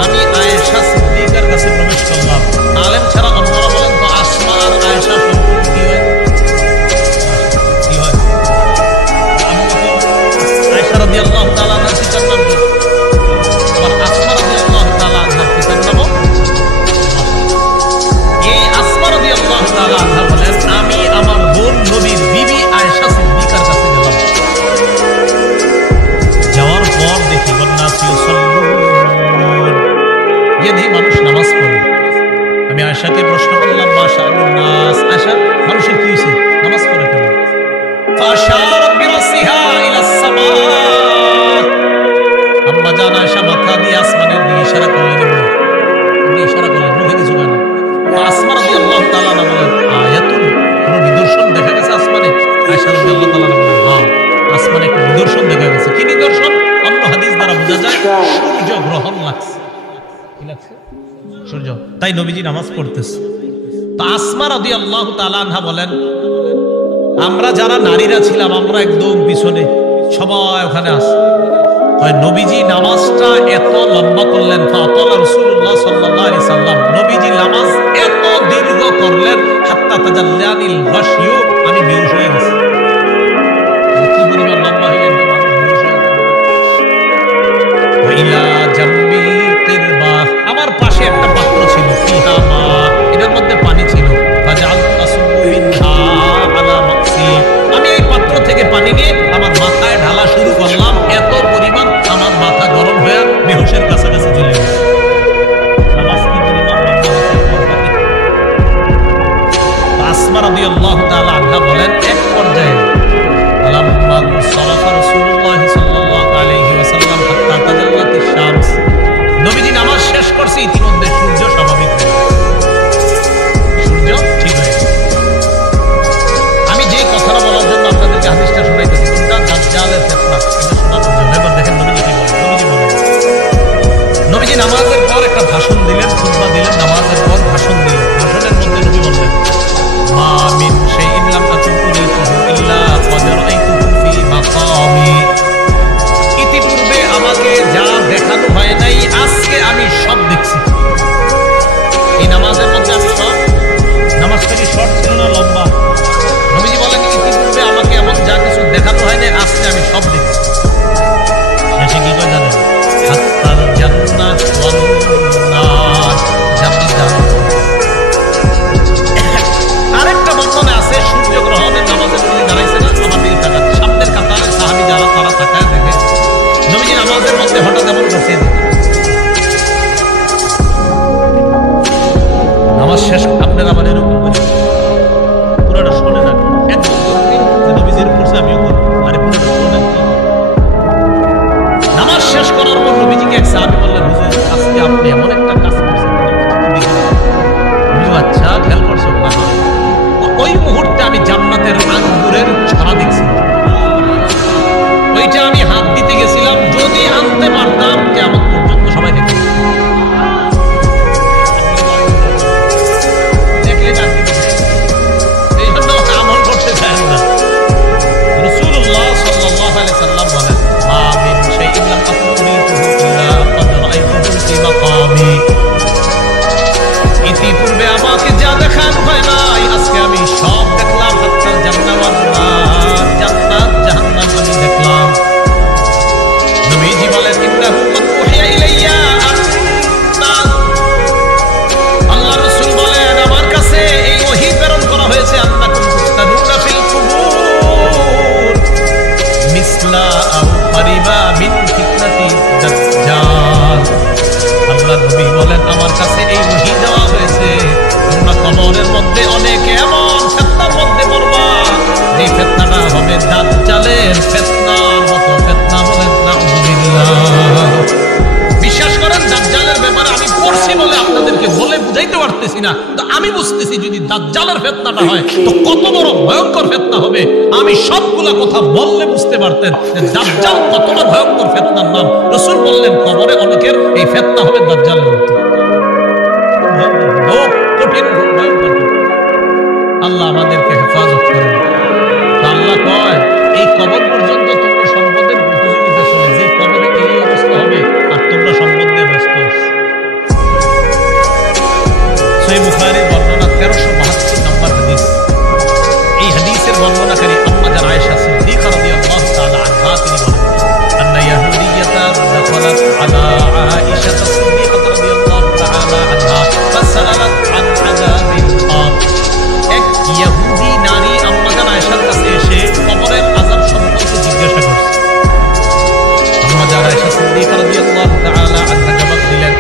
আমি আয়েশা সিদ্দিকার কাছে প্রবেশ করলাম। আলেম ছাড়া অন্যরা বলেন তো আসমা আর আয়েশা সম্পর্কে কি হয়? কি হয়? আবু বকর আয়েশা রাদিয়াল্লাহু তাআলা আনহার পিতার নাম কি? আবার আসমা রাদিয়াল্লাহু তাআলা আনহার পিতার নামও। এই আসমা রাদিয়াল্লাহু তাআলা আনহা বলেন, আমি আমার বোন নবীর বিবি আয়েশা সিদ্দিকার কাছে গেলাম। যাওয়ার পর দেখি দেখি মানুষ নামাজ পড়ে। আমি আয়েশাকে প্রশ্ন করলাম, মাশা আল্লাহ, আয়েশা মানুষের কি হয়েছে, নামাজ পড়ে কেন? ফাশারাত বিরাসিহা ইলা সামা। আম্মা জান আয়েশা মাথা দিয়ে আসমানের দিকে ইশারা করলেন, উনি ইশারা করলেন, মুখে কিছু বলেন না। আসমা রাদিয়াল্লাহু তাআলা বলেন, আয়াতুন, কোন নিদর্শন দেখা গেছে আসমানে? আয়েশা রাদিয়াল্লাহু তাআলা বলেন, হ্যাঁ, আসমানে একটা নিদর্শন দেখা গেছে। কি নিদর্শন? অন্য হাদিস দ্বারা বোঝা যায় সূর্য গ্রহণ লাগছে। কি লাগছে? সূর্য। তাই নবীজি নামাজ পড়তেছে। তো আসমা রাদিয়াল্লাহু তাআলা আনহা বলেন, আমরা যারা নারীরা ছিলাম আমরা একদম পিছনে, সবাই ওখানে আছে। নবীজি নামাজটা এত লম্বা করলেন, ফাতালা রাসূলুল্লাহ সাল্লাল্লাহু আলাইহি সাল্লাম, নবীজি নামাজ এত দীর্ঘ করলেন, হাত্তা তাজাল্লানিল গাশিয়ু, আমি বেহুশ হয়ে গেছি। কি পরিমাণ লম্বা হয়ে গেল, মানুষ বেহুশ হয়ে গেল। ওয়াইলা জাম্বি কিরবা, আমার পাশে একটা পাত্র ছিল, ফিহা মা, এটার মধ্যে পানি ছিল। ফাজালতু আসুবু মিনহা আলা মাকসি, আমি এই পাত্র থেকে পানি নিয়ে আমার মাথায় ঢালা শুরু করলাম। এত পরিমাণ আমার মাথা গরম হয়ে বেহুশের কাছাকাছি চলে গেছে। নামাজ কি পরিমাণ লম্বা হয়েছে। আসমা রাদিয়াল্লাহু তাআলা আনহা বলেন, এক পর্যায়ে লাম্মা সারাফা রাসূলুল্লাহ সাল্লাল্লাহু আলাইহি ওয়াসাল্লাম হাত্তা তাজাল্লাতিশ শামস, নবীজি নামাজ শেষ করছে, ইতিমধ্যে সূর্য স্বাভাবিক হয়ে গেছে, সূর্য ঠিক হয়ে গেছে। আমি যে কথাটা বলার জন্য আপনাদেরকে হাদিসটা শোনাইতেছি, কোনটা? দাজ্জালের ফিতনা। এটা শোনার জন্য এবার দেখেন নবীজি কি বলেন। নবীজি বলেন, নবীজি নামাজের পর একটা ভাষণ দিলেন, খুতবা দিলেন, নামাজের পর ভাষণ দিলেন। ভাষণের মধ্যে নবী বললেন, মা মিন শাইইন লাম আকুন উরিতুহু ইল্লা ক্বাদ রাআইতুহু ফি মাকামি, ইতিপূর্বে আমাকে যা দেখানো হয় নাই আজকে আমি সব দেখছি। এই নামাজের মধ্যে আমি সব, নামাজটা কি শর্ট ছিল না লম্বা? নবীজি বলেন, ইতিপূর্বে আমাকে এমন যা কিছু দেখানো হয় নাই আজকে আমি সব দেখছি। শেষে কি করে জানেন? হাত্তাল জান্নাত ওয়ান নার, জান্নাত জাহান্নাম। আরেকটা বর্ণনা আছে, সূর্যগ্রহণের নামাজের মধ্যে দাঁড়াইছে না, আমার দিকে তাকান, সামনের কাতারে সাহাবী যারা তারা তাকায় দেখে নবীজি নামাজের মধ্যে হঠাৎ এমন করছে। নামাজ শেষ, আপনারা আবার এরকম করে পুরোটা শোনে না, একদম নবীজির করছে আমিও করি, আরে পুরোটা শোনেন। নামাজ শেষ করার পর নবীজিকে এক সাহাবী বললেন, হুজুর আজকে আপনি এমন একটা কাজ করছেন, আচ্ছা খেয়াল করছো? ওই মুহূর্তে আমি জান্নাতের আঙ্গুরের ছড়া দেখছি, ওইটা আমি হাত দিতে গেছিলাম, যদি আনতে পারতাম কিয়ামত পর্যন্ত সবাই দেখে দেখলে না, এই জন্য আমল করতে চান না। রাসূলুল্লাহ সাল্লাল্লাহু আলাইহি সাল্লাম বলেন, মা মিন শাইইন লাম আকুন উরিতুহু ইল্লা ক্বাদ রাআইতুহু ফি মাকামি, ইতিপূর্বে আমাকে যা দেখানো হয় নাই আজকে আমি সব দেখলাম। হাত্তাল জান্নাত ওয়ান নার, জান্নাত জাহান্নাম আমি দেখলাম। নবীজি বলেন, ইন্নাহু ক্বাদ উহিয়া ইলাইয়া আন্না নবী বলেন আমার কাছে এই ওহী দেওয়া হয়েছে তোমরা কবরের মধ্যে অনেক এমন ফিতনার মধ্যে পড়বা যে ফিতনাটা হবে দাজ্জালের ফিতনার মতো ফিতনা। বলেন নাউযুবিল্লাহ। বিশ্বাস করেন দাজ্জালের ব্যাপারে আমি পড়ছি বলে আপনাদেরকে বলে বুঝাইতে পারতেছি না, তো আমি বুঝতেছি যদি দাজ্জালের ফিতনাটা হয় তো কত বড় ভয়ঙ্কর ফিতনা হবে। আমি সবগুলা কথা বললে বুঝতে পারতেন যে দাজ্জাল কতটা ভয়ঙ্কর ফিতনার নাম। রাসূল বললেন কবরে অনেকের এই ফিতনা হবে দাজ্জালের মতো কঠিন ভয়ঙ্কর। আল্লাহ আমাদেরকে হেফাজত করেন। আল্লাহ কয় এই কবর পর্যন্ত তোমরা সম্পদের প্রতিযোগিতা চলে, যে কবরে এই অবস্থা হবে আর তোমরা সম্পদ দিয়ে ব্যস্ত। সহিহ বুখারীর বর্ণনা 1372 নম্বর হাদিস। এই হাদিসের বর্ণনাকারী আম্মা জান আয়েশা সিদ্দিকা রাদিয়াল্লাহু তাআলা আনহা তিনি বলেন আন্না ইয়াহুদিয়াতান দাখালাত আলা আয়েশা সিদ্দিকা রাদিয়াল্লাহু তাআলা আনহা ফাসালাত আন আযাবিল কবর। এক ইহুদি নারী আম্মা জান আয়েশার কাছে এসে কবরের আযাব সম্পর্কে জিজ্ঞাসা করছে। আম্মা জান আয়েশা সিদ্দিকা রাদিয়াল্লাহু তাআলা আনহা জবাব দিলেন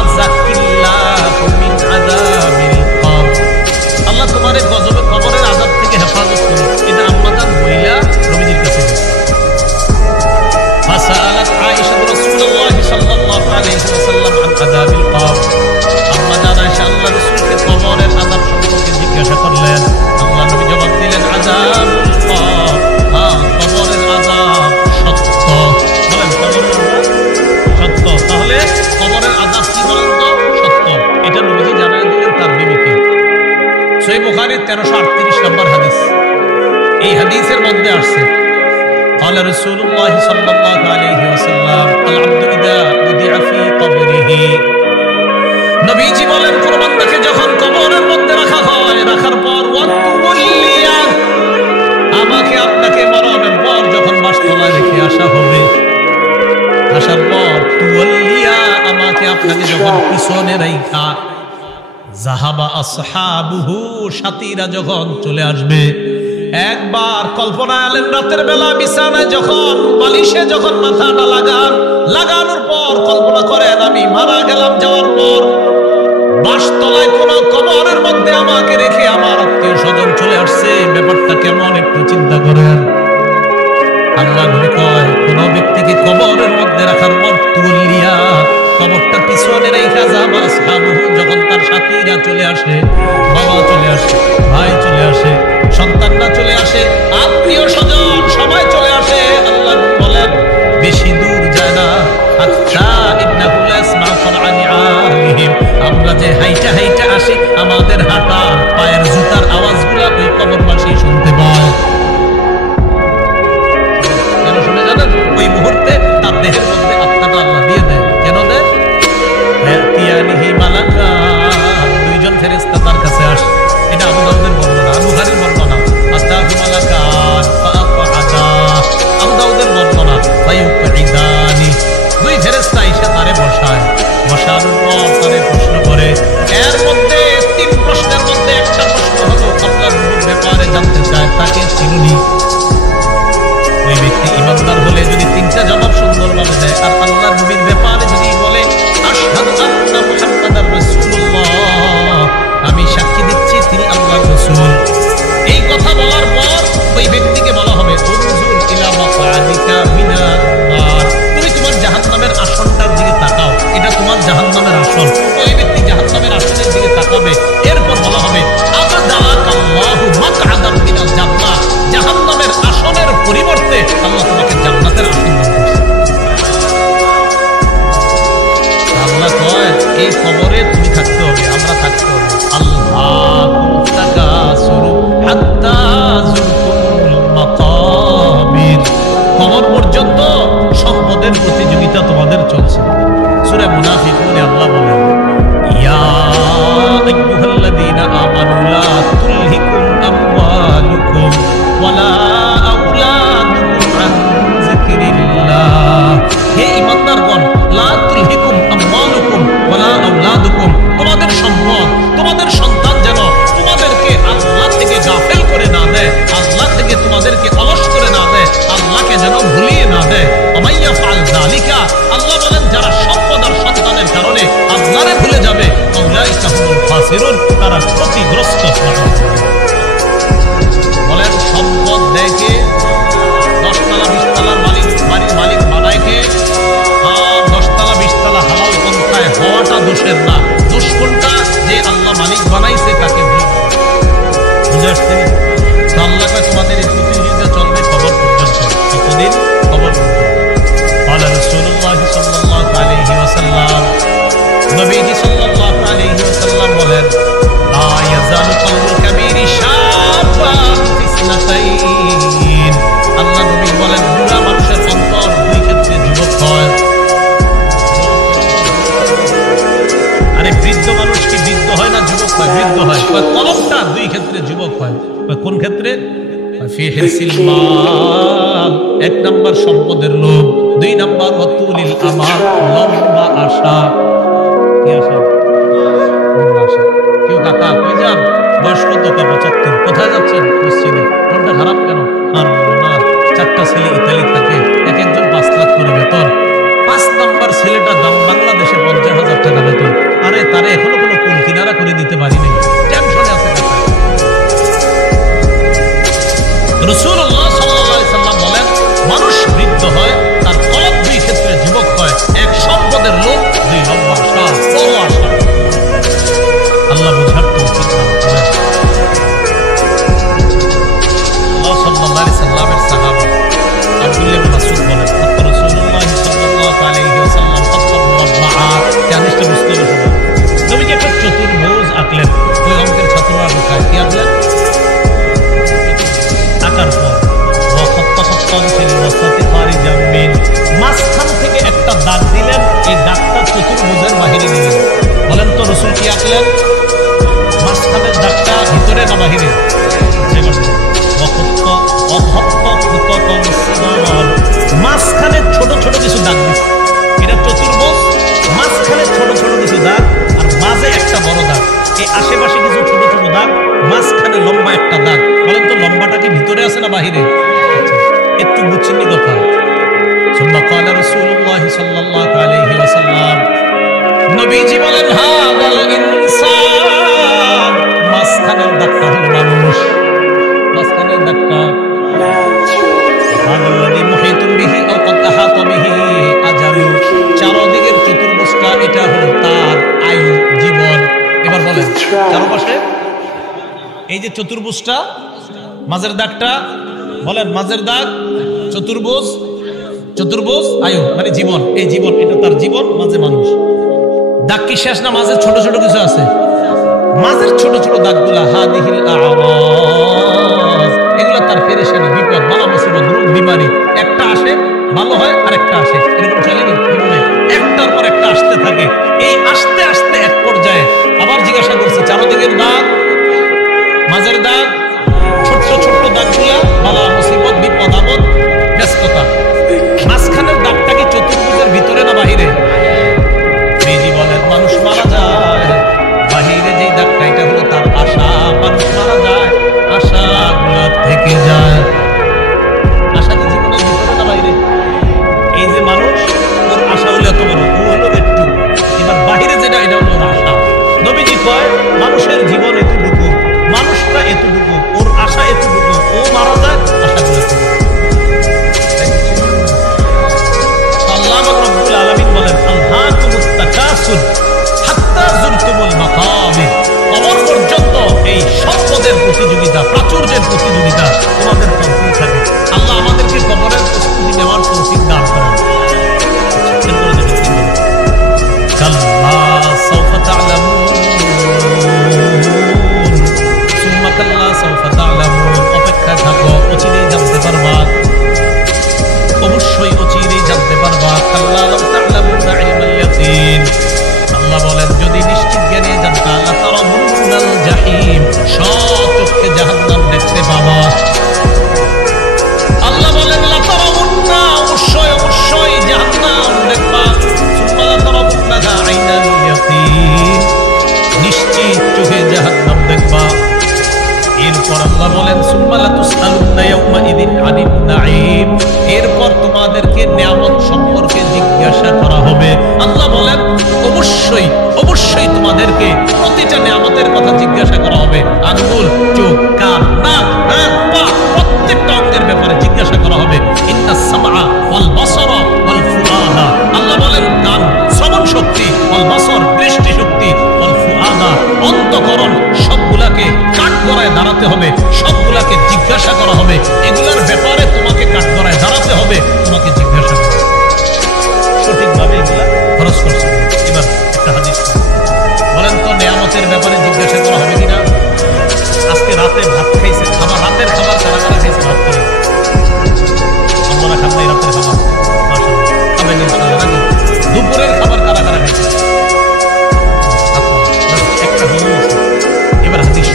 আযাকিল্লাহু মিন আযাবিল কবর। আল্লাহ তোমারে গজবে কবরের আযাব থেকে হেফাজত করুন। এটা আম্মা জান বইলা নবীজির কাছে গেছে। ফাসালাত আয়েশা রাসূলুল্লাহ সাল্লাল্লাহু আলাইহি ওয়াসাল্লাম আন আযাবিল কবর। আম্মা জান আয়েশা আল্লাহর রাসূলকে কবরের আযাব সম্পর্কে জিজ্ঞাসা করলেন। আল্লাহ নবী জবাব দিলেন আযাবুল কবর, হ্যাঁ কবরের আযাব সত্য। বলেন কবরের আযাব সত্য। তাহলে কবরের আযাব কি বলেন তো? সত্য। এটা নবীজি জানাই দিলেন তার বিবিকে। সহিহ বুখারীর 1338 নম্বর হাদিস। এই হাদিসের মধ্যে আসছে قال رسول الله صلى الله عليه وسلم العبد اذا وضع في قبره। নবীজি বলেন কোন বান্দাকে যখন কবরের মধ্যে রাখা হয়, রাখার পর ওয়াতুলিয়া, আমাকে আপনাকে মরণের পর যখন বাসতলায় রেখে আসা হবে, আসার পর তুওয়াল্লিয়া, আমাকে আপনাকে যখন পিছনে রাখা, যাহাবা আসহাবুহু, সাথীরা যখন চলে আসবে। একবার কল্পনা আলেন রাতের বেলা বিছানায় যখন বালিশে যখন মাথাটা লাগানোর পর কল্পনা করেন আমি মারা গেলাম, যাওয়ার পর বাসতলায় কোন কবরের মধ্যে আমাকে রেখে আমার আত্মীয় স্বজন চলে আসছে, ব্যাপারটা কেমন একটু চিন্তা করেন। আল্লাহ নবী কয় কোন ব্যক্তিকে কবরের মধ্যে রাখার পর তুলিয়া, কবরটা পিছনে রেখা যাবা আসহাবুহু, যখন তার সাথীরা চলে আসে, বাবা চলে আসে, ভাই চলে আসে, সন্তানরা চলে আসে, আত্মীয় স্বজন সবাই চলে আসে। আল্লাহ বলেন বেশি দূর যায় না, হাত্তা ইন্নাহু লাসমা ফারআনি আলিহিম, আমরা যে হাইটা হাইটা আসি আমাদের হাঁটা পায়ের জুতার আওয়াজগুলা ওই কবরবাসী শুনতে পায়। কেন শুনে জানেন? ওই মুহূর্তে তার দেহের মধ্যে আত্মাটা আল্লাহ দিয়ে দেয়। কেন দেয়? ইয়াতিয়ানিহি মালাকান, দুইজন ফেরেশতা তার কাছে আসে। এটা আবু দাউদের বর্ণনা, বুখারীর বর্ণনা। আতাহু মালাকান ফাআকআদা, আবু দাউদের বর্ণনা ফায়ুকঈদানি, দুই ফেরেশতা এসে তারে বসায়। বসানোর পর তারে প্রশ্ন করে। এর মধ্যে তিন প্রশ্নের মধ্যে একটা প্রশ্ন হলো আল্লাহর নবীর ব্যাপারে জানতে চায়, তাকে চিনুনি? ওই ব্যক্তি ইমানদার হলে যদি তিনটা জবাব সুন্দরভাবে দেয়, আর আল্লাহর নবীর ব্যাপারে যদি বলে আশহাদু আন্না মুহাম্মাদার রাসূলুল্লাহ, আমি সাক্ষী দিচ্ছি তিনি আল্লাহর রাসূল, এই কথা বলার পর ওই ব্যক্তিকে বলা হবে উনজুর ইলা মাকাদিকা মিনান নার, তুমি তোমার জাহান্নামের আসনটার দিকে তাকাও, এটা তোমার জাহান্নামের আসন। ওই ব্যক্তি জাহান্নামের আসনের দিকে তাকাবে। এরপর বলা হবে আবদালাকাল্লাহু মাকআদাম মিনাল জান্নাহ, জাহান্নামের আসনের পরিবর্তে আল্লাহ তোমাকে জান্নাতের আসন দান করেছে। আল্লাহ কয় এই কবরে তুমি থাকতে হবে, আমরা থাকতে হবে। আল্লাহুম তাকাসুরু হাত্তা যুরতুমুল মাকাবির, কবর পর্যন্ত সম্পদের প্রতিযোগিতা তোমাদের চলছে। সূরা মুনাফিকুনে আল্লাহ বলেন ইয়া মুতাসসিরুন, তারা ক্ষতিগ্রস্ত। বলেন সম্পদ দেয় কে? 10 তলা 20 তলার বাড়ির মালিক বানায় কে? 10 তলা 20 তলা হালাল পন্থায় হওয়াটা দোষের না। দোষ কোনটা? যে আল্লাহ মালিক বানাইছে তাকে বুঝে আসছে। তো আল্লাহ কয় তোমাদের এই প্রতিযোগিতা চলবে কবর পর্যন্ত। কতদিন? কবর পর্যন্ত। ক্বালা রাসূলুল্লাহ সাল্লাল্লাহু আলাইহি ওয়াসাল্লাম, নবীজি সাল্লাল্লাহু আলাইহি ওয়াসাল্লাম বলেন, লা ইয়াজালু কলবুল কাবীরি শাবান ফিসনাতাইন। আল্লাহ নবী বলেন বুড়া মানুষের অন্তর দুই ক্ষেত্রে যুবক হয়। আরে বৃদ্ধ মানুষ কি বৃদ্ধ হয় না যুবক হয়? বৃদ্ধ হয়। কলবটা দুই ক্ষেত্রে যুবক হয়। কোন ক্ষেত্রে? ফি হিরসিল মাল, 1 নাম্বার সম্পদের লোভ, 2 নাম্বার ওয়াতুলিল আমাল, লম্বা আশা। কি আশা? লম্বা আশা। কেউ কাকা কই যান? বয়স কত? 75। কোথায় যাচ্ছেন? মসজিদে। মনটা খারাপ কেন? আর না, 4টা ছেলে ইতালি থাকে, এক একজন 5 লাখ করে বেতন। 5 নাম্বার ছেলেটা দাম বাংলাদেশে 50,000 টাকা বেতন। আরে তারে এখনো কোনো কুল কিনারা করে দিতে পারি নাই, টেনশনে আছে। রাসূলুল্লাহ সাল্লাল্লাহু আলাইহি সাল্লাম বলেন মানুষ বৃদ্ধ হয়, তার কলব দুই ক্ষেত্রে যুবক হয়। 1 সম্পদের লোভ, 2 লম্বা আশা, বড় আশা। আল্লাহ বুঝার তৌফিক দান করেন। আল্লাহ সাল্লাল্লাহু আলাইহি সাল্লামের সাহাবী আব্দুল্লাহ ইবনে মাসউদ বলেন, রাসূলুল্লাহ সাল্লাল্লাহু আলাইহি ওয়াসাল্লাম ফাদলাল্লাহা, জানিসটা বুঝতে হবে। নবীজি একটা চতুর্ভুজ আঁকলেন। ওই অঙ্কের ছাত্ররা ঢোকায় কি আঁকলেন? আঁকার পর মাঝখান থেকে একটা দাগ দিলেন। এই দাগটা চতুর্ভুজের বাহিরে নিলেন। বলেন তো রাসূল কি আঁকলেন? মাঝখানের দাগটা ভিতরে না বাহিরে? মাঝখানে ছোট ছোট কিছু দাগ দিচ্ছে। এটা চতুর্ভুজ, মাঝখানে ছোট ছোট কিছু দাগ, আর মাঝে একটা বড় দাগ। এই আশেপাশে কিছু ছোট ছোট দাগ, মাঝখানে লম্বা একটা দাগ। বলেন তো লম্বাটা কি ভিতরে আছে না বাহিরে? একটু বুঝছেন কথা। সুম্মা ক্বালা রাসূলুল্লাহ সাল্লাল্লাহু আলাইহি ওয়াসাল্লাম, নবীজি বলেন হাদাল ইনসান, মাঝখানের দাগটা হলো মানুষ। মাঝখানের দাগটা হাদাল্লাযী মুহীতুন বিহি আও ক্বাদ আহাতা বিহি আজালু, চারদিকের চতুর্ভুজটা এটা হলো তার আয়ু, জীবন। এবার বলেন চারপাশে এই যে চতুর্ভুজটা, মাঝের দাগটা, বলেন মাঝের দাগ, চতুর্ভুজ, চতুর্ভুজ আয়ু মানে জীবন। এই জীবন, এটা তার জীবন, মাঝে মানুষ। দাগ কি শেষ না? মাঝের ছোট ছোট কিছু আছে। মাঝের ছোট ছোট দাগগুলা হাদিহিল আ'রাজ, এগুলা তার পেরেশানি, বিপদ, বালা মুসিবত, রোগ বিমারি। একটা আসে ভালো হয়, আর একটা আসে। এরকম চলেনি জীবনে, একটার পর একটা আসতে থাকে। এই আসতে আসতে এক পর্যায়ে আবার জিজ্ঞাসা করছে চারদিকের দাগ, মাঝের দাগ, ছোট্ট ছোট্ট দাগগুলা বালা মুসিবত, বিপদ আপদ, ব্যস্ততা। মাঝখানের দাগটা কি চতুর্ভুজের ভিতরে না বাহিরে? নবীজি বলেন মানুষ মারা যায়, বাহিরে যেই দাগটা এটা হলো তার আশা। মানুষ মারা যায়, আশাগুলো থেকে যায়। আশা কি জীবনের ভিতরে না বাইরে? এই যে মানুষ, ওর আশা হলো এত বড়, ও হলো একটু। এবার বাহিরে যেটা, এটা হলো আশা। নবীজি কয় মানুষের জীবন এতটুকু, মানুষটা এতটুকু, ওর আশা এতটুকু। ও মারা যায়, আশাগুলো এতটুকু। আল্লাহ রাব্বুল আলামিন বলেন আলহাকুমুত তাকাসুর হাত্তা যুরতুমুল মাকাবির, কবর পর্যন্ত এই সম্পদের প্রতিযোগিতা, প্রাচুর্যের প্রতিযোগিতা তোমাদের চলতেই থাকে। আল্লাহ আমাদেরকে কবরের প্রস্তুতি নেওয়ার তৌফিক দান করেন। কাল্লা সাউফা তা'লামুন সুম্মা কাল্লা সাউফা তা'লামুন, অপেক্ষায় থাকো, অচিরেই জানতে পারবা, অবশ্যই অচিরেই জানতে পারবা। কাল্লা লাউ তা'লামুনা ইলমাল ইয়াকিন, আল্লাহ বলেন যদি নিশ্চিত জ্ঞানে জানতা লাতারাউন্নাল জাহিম, সচক্ষে জাহান্নাম দেখতে পাবা। আল্লাহ বলেন লাতারাউন্না, অবশ্যই অবশ্যই জাহান্নাম দেখবা। সুম্মা লাতারাউন্নাহা আইনাল ইয়াকিন, নিশ্চিত চোখে জাহান্নাম দেখবা। এরপর আল্লাহ বলেন সুম্মা লাতুসআলুন্না ইয়াওমা ইযিন আনিন নাঈম, এরপর তোমাদেরকে নিয়ামত সম্পর্কে জিজ্ঞাসা করা হবে। আল্লাহ বলেন অবশ্যই অবশ্যই তোমাদেরকে প্রতিটা নিয়ামতের কথা জিজ্ঞাসা করা হবে। আঙ্গুল, চোখ, কান, নাক, হাত, পা প্রত্যেকটা অঙ্গের ব্যাপারে জিজ্ঞাসা করা হবে। ইন্নাস সামআ ওয়াল বাসারা ওয়াল ফুআদা, আল্লাহ বলেন কান শ্রবণ শক্তি, ওয়াল বাসার দৃষ্টি শক্তি, ওয়াল ফুআদা অন্তঃকরণ সবগুলাকে কাঠগড়ায় দাঁড়াতে হবে, সবগুলাকে জিজ্ঞাসা করা হবে। এগুলার ব্যাপারে তোমাকে কাঠগড়ায় দাঁড়াতে হবে, তোমাকে জিজ্ঞাসা করা হবে। সঠিকভাবে এগুলা খরচ করছে। এবার একটা হাদিস বলেন তো, নিয়ামতের ব্যাপারে জিজ্ঞাসা করা হবে কিনা? আজকে রাতে ভাত খাইছে, খাবার রাতের খাবার কারা কারা খাইছে? ভাত করে আমরা খান নাই রাতের খাবার, খাবেন ইনশাআল্লাহ নাকি? দুপুরের খাবার কারা কারা খাইছে? একটা হলো। এবার হাদিস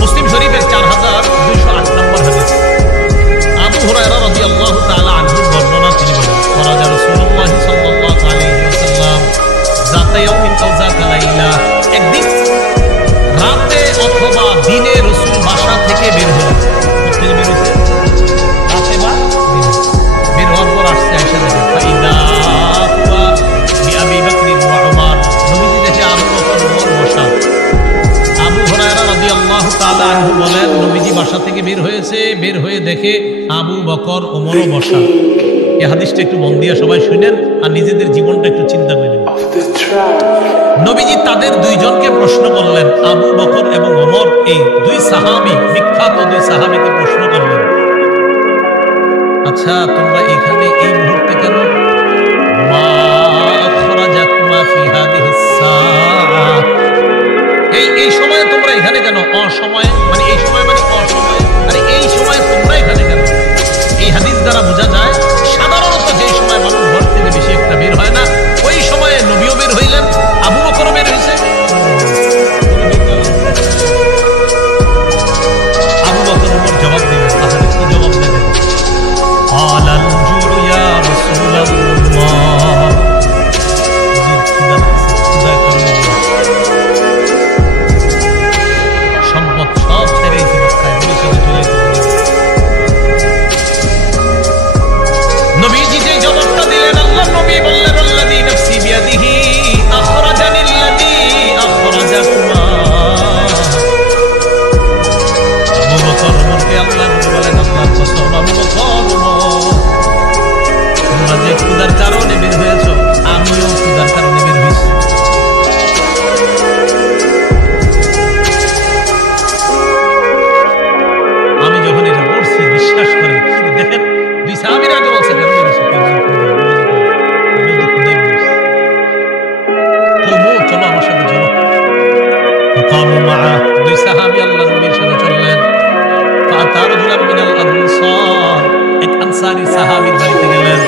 মুসলিম শরীফের 4208 নম্বর হাদিস। আবু হুরায়রা রাদিয়াল্লাহু তাআলা আনহু বর্ণনা, তিনি বলেন ফরাজা রাসূলুল্লাহ সাল্লাল্লাহু আলাইহি ওয়াসাল্লাম যাতা ইয়াউমিন আও যাতা লাইলা, একদিন রাতে অথবা দিনে রাসূল বাসা থেকে বের হলেন। কোথা থেকে বের হয়েছে? রাতে বা দিনে। বের হওয়ার পর আসছে আয়েশা দেখে ফাইদা হুয়া বিআবি বকর ওয়া উমর, নবীজি দেখে আবু বকর ওমর বসা। আবু হুরায়রা রাদিয়াল্লাহু তাআলা আনহু বলেন নবীজি বাসা থেকে বের হয়েছে, বের হয়ে দেখে আবু বকর ওমরও বসা। এই হাদিসটা একটু মন দিয়ে সবাই শুনেন আর নিজেদের জীবনটা একটু চিন্তা করে নেবেন। নবীজি তাদের দুইজনকে প্রশ্ন করলেন, আবু বকর এবং ওমর, এই দুই সাহাবী, বিখ্যাত দুই সাহাবীকে প্রশ্ন করলেন, আচ্ছা তোমরা এখানে এই মুহূর্তে কেন? মা আখরাজাকুমা ফি হাদিহিস সাআ, এই সময়ে তোমরা এখানে কেন? অসময়ে মানে এই সময় মানে অসময়ে, আরে এই সময় তোমরা এখানে কেন? এই হাদিস দ্বারা বোঝা যায় সাধারণত যে সময় মানুষ ঘর থেকে বেশি একটা বের হয় না, ওই সময়ে নবীও বের হইলেন, আবু বকরও বের হয়েছে। আবু বকর ওমর জবাব দিলেন, তাহলে কি জবাব দেবেন? আলাল জুরু ইয়া রাসূলুল্লাহ, সম্পদ সব ছেড়ে নবীজি যে জবাবটা দিলেন, আল্লাহ নবী বললেন আল্লাযী নাফসি বিয়াদিহি আখরাজানিল্লাযী আখরাজাকুমা। আবু বকর ওমরকে আল্লাহ নবী বলেন, আল্লাহর কসম আবু বকর ওমর, তোমরা যে ক্ষুধার কারণে বের হয়েছো, আমিও ক্ষুধার কারণে বের হয়েছি। আমি যখন এটা পড়ছি বিশ্বাস করেন, দেখেন দুই সাহাবীর আগে বলছে কেন বের হয়েছে, চলো আমার সাথে চলো। দুই সাহাবী আল্লাহ নবীর সাথে চললেন। এক আনসারী সাহাবীর বাড়িতে গেলেন।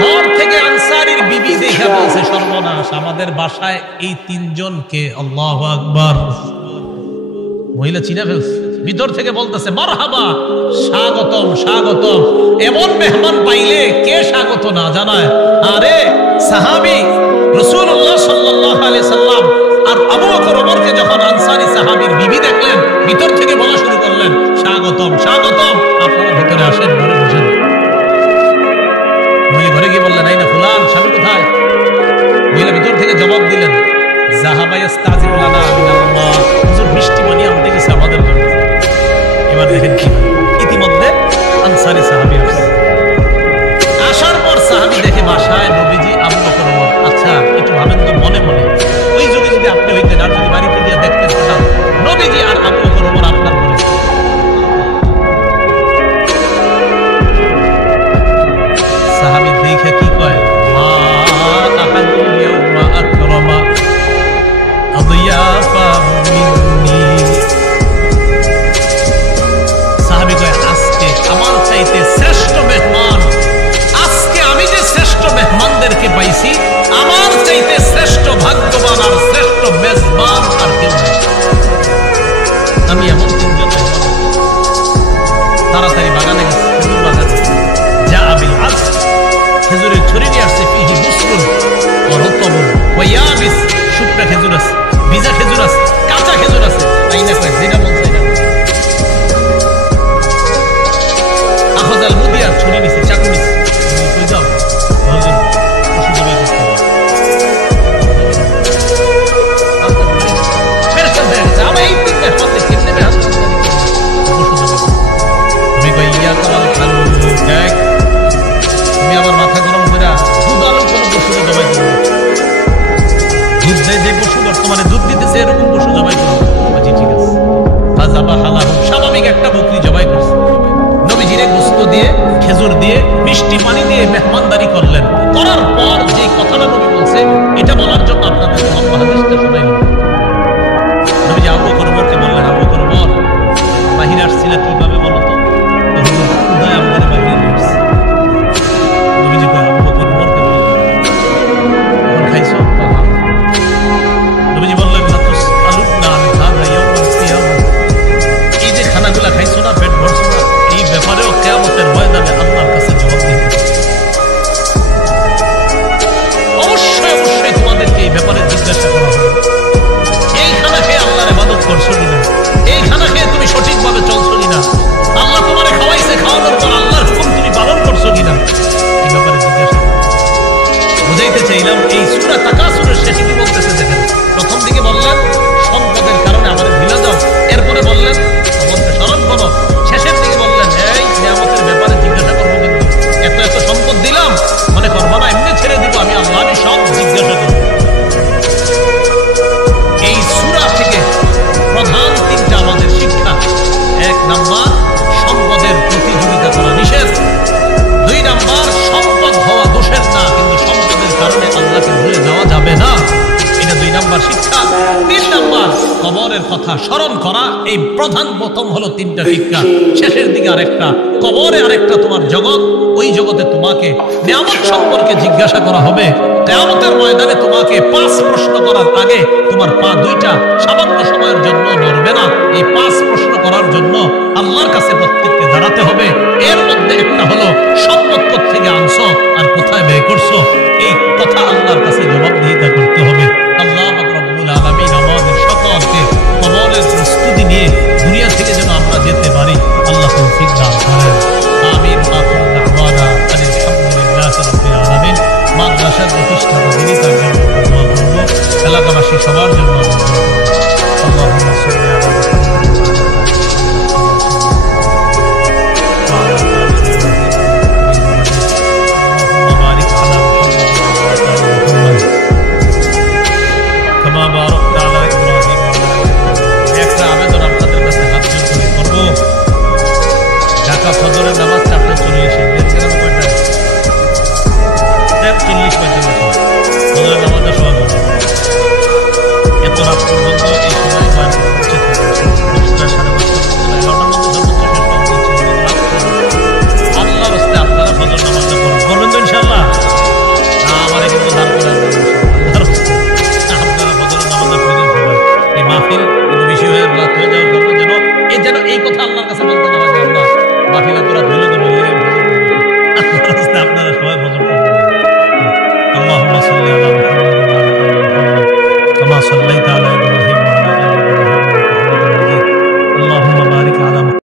ঘর থেকে আনসারীর বিবি দেখে বলছে, সর্বনাশ, আমাদের বাসায় এই তিনজনকে। আল্লাহু আকবার। মহিলা চিনা ফেলছে, ভিতর থেকে বলতেছে মারহাবা, স্বাগতম স্বাগতম। এমন মেহমান পাইলে কে স্বাগত না জানায়? আরে সাহাবী রাসূলুল্লাহ সাল্লাল্লাহু আলাইহি সাল্লাম আর আবু বকর ওমরকে যখন আনসারী সাহাবীর বিবি দেখলেন, ভিতর থেকে বলা শুরু করলেন, স্বাগতম স্বাগতম, আপনারা ভিতরে আসেন, ঘরে বসেন। মহিলা ঘরে গিয়ে বললেন, এই না ফুলান, স্বামী কোথায়? মহিলা ভিতর থেকে জবাব দিলেন, যাহাবা ইস্তাজিরু লানা মিনাল্লাহ, হুজুর বৃষ্টি পানি আনতে গেছে আমাদের জন্য। এবার দেখেন কি ইতিমধ্যে আনসারী সাহাবী আসছে। আসার পর সাহাবী দেখে বাসায় নবীজি আবু বকর ওমর। আচ্ছা একটু ভাবেন তো মনে মনে, ওই যুগে যদি আপনি হইতেন আর যদি বাড়িতে গিয়ে দেখতেন হঠাৎ নবীজি আর আবু বকর ওমর আপনার ঘরে। সাহাবী দেখে কি কয়, মা আহাদুল ইয়াউমা আকরামা আদিয়াফা মিন্নি। সাহাবী কয়, আজকে আমার চাইতে শ্রেষ্ঠ মেহমান, আজকে আমি যে শ্রেষ্ঠ মেহমানদেরকে পাইছি, আমার চাইতে শ্রেষ্ঠ ভাগ্যবান আর শ্রেষ্ঠ মেজবান আর কেউ নেই। আমি এমন তিনজন মেহমান। তাড়াতাড়ি বাগানে গেছে, খেজুর বাগানে। যা আবিল আজ, খেজুরের ছড়ি নিয়ে আসছে, ফিহি বুসরুন ওয়া রতবুন ওয়া ইয়াবিস, শুকনা খেজুর আছে, ভিজা খেজুর আছে, কাঁচা খেজুর আছে। তাই না কয়, যেটা মন চাই না মিষ্টি পানি দিয়ে মেহমানদারি করলেন। করার পর যে কথাটা নবী বলছে এটা বলার জন্য আপনাদের লম্বা হাদিসটা শোনাইল। নবীজি আবু বকর ওমরকে বললেন, আবু বকর ওমর, বাহিরে আসছিলা কিভাবে বলো তো? ক্ষুধায় আমাদের বাহিরে আসছে। নবীজি কয়, আবু বকর ওমরকে বললেন, এখন খাইছো? নবীজি বললেন, এই যে খানাগুলা খাইছো না, পেট ভরছো না, এই ব্যাপারেও কিয়ামতের ময়দানে আল্লাহর কাছে জবাব দিতে হবে। অবশ্যই অবশ্যই তোমাদেরকে এই ব্যাপারে জিজ্ঞাসা করা হবে। এই খানা খেয়ে আল্লাহর ইবাদত করছো কিনা, এই খানা খেয়ে তুমি সঠিকভাবে চলছো কিনা, আল্লাহ তোমারে খাওয়াইছে, খাওয়ানোর পর আল্লাহর হুকুম তুমি পালন করছো কিনা, এই ব্যাপারে জিজ্ঞাসা করা। বুঝাইতে চাইলাম, এই সূরা তাকাসুরের শেষে কি বলতেছে দেখেন। প্রথম দিকে বললেন সম্পদের কারণে আমাদের ভুলে যাও, এরপরে বললেন আমাকে স্মরণ করো, শেষের দিকে বললেন এই নিয়ামতের ব্যাপারে জিজ্ঞাসা করবো, কিন্তু এত এত সম্পদ দিলাম মনে করবো না এমনি ছেড়ে দিব, আমি আল্লাহ আমি সব জিজ্ঞাসা করবো। এই সূরা থেকে প্রধান তিনটা আমাদের শিক্ষা। এক নাম্বার, সম্পদের প্রতিযোগিতা করা নিষেধ। দুই নাম্বার, সম্পদ হওয়া দোষের না, কিন্তু সম্পদের কারণে আল্লাহকে ভুলে যাওয়া যাবে না, এটা দুই নাম্বার শিক্ষা। তিন নাম্বার, কবরের কথা স্মরণ করা। এই প্রধান প্রথম হলো তিনটা শিক্ষা। শেষের দিকে আরেকটা, কবরে আরেকটা তোমার জগৎ, ওই জগতে তোমাকে নিয়ামত সম্পর্কে জিজ্ঞাসা করা হবে। কিয়ামতের ময়দানে তোমাকে 5 প্রশ্ন করার আগে তোমার পা দুইটা সামান্য সময়ের জন্য নড়বে না। এই 5 প্রশ্ন করার জন্য আল্লাহর কাছে প্রত্যেককে দাঁড়াতে হবে। এর মধ্যে একটা হলো সম্পদ কোত্থেকে আনছো আর কোথায় ব্যয় করছো, এই কথা আল্লাহর কাছে জবাবদিহিতা করতে হবে। আল্লাহ পাক রব্বুল আলামিন আমাদের সকলকে কবরের প্রস্তুতি নিয়ে দুনিয়া থেকে যেন আমরা যেতে পারি, আল্লাহ তৌফিক দান করেন। আমিন। আখিরু দাওয়ানা আলহামদুলিল্লাহি রাব্বিল আলামিন। মাদ্রাসার প্রতিষ্ঠাতা যিনি, তার জন্য দোয়া করব, এলাকাবাসী সবার জন্য দোয়া করব। আল্লাহুম্মা সাল্লি আলা ফজরের নামাজ 4:40 ফজরের নামাজের সময় এত রাত পর্যন্ত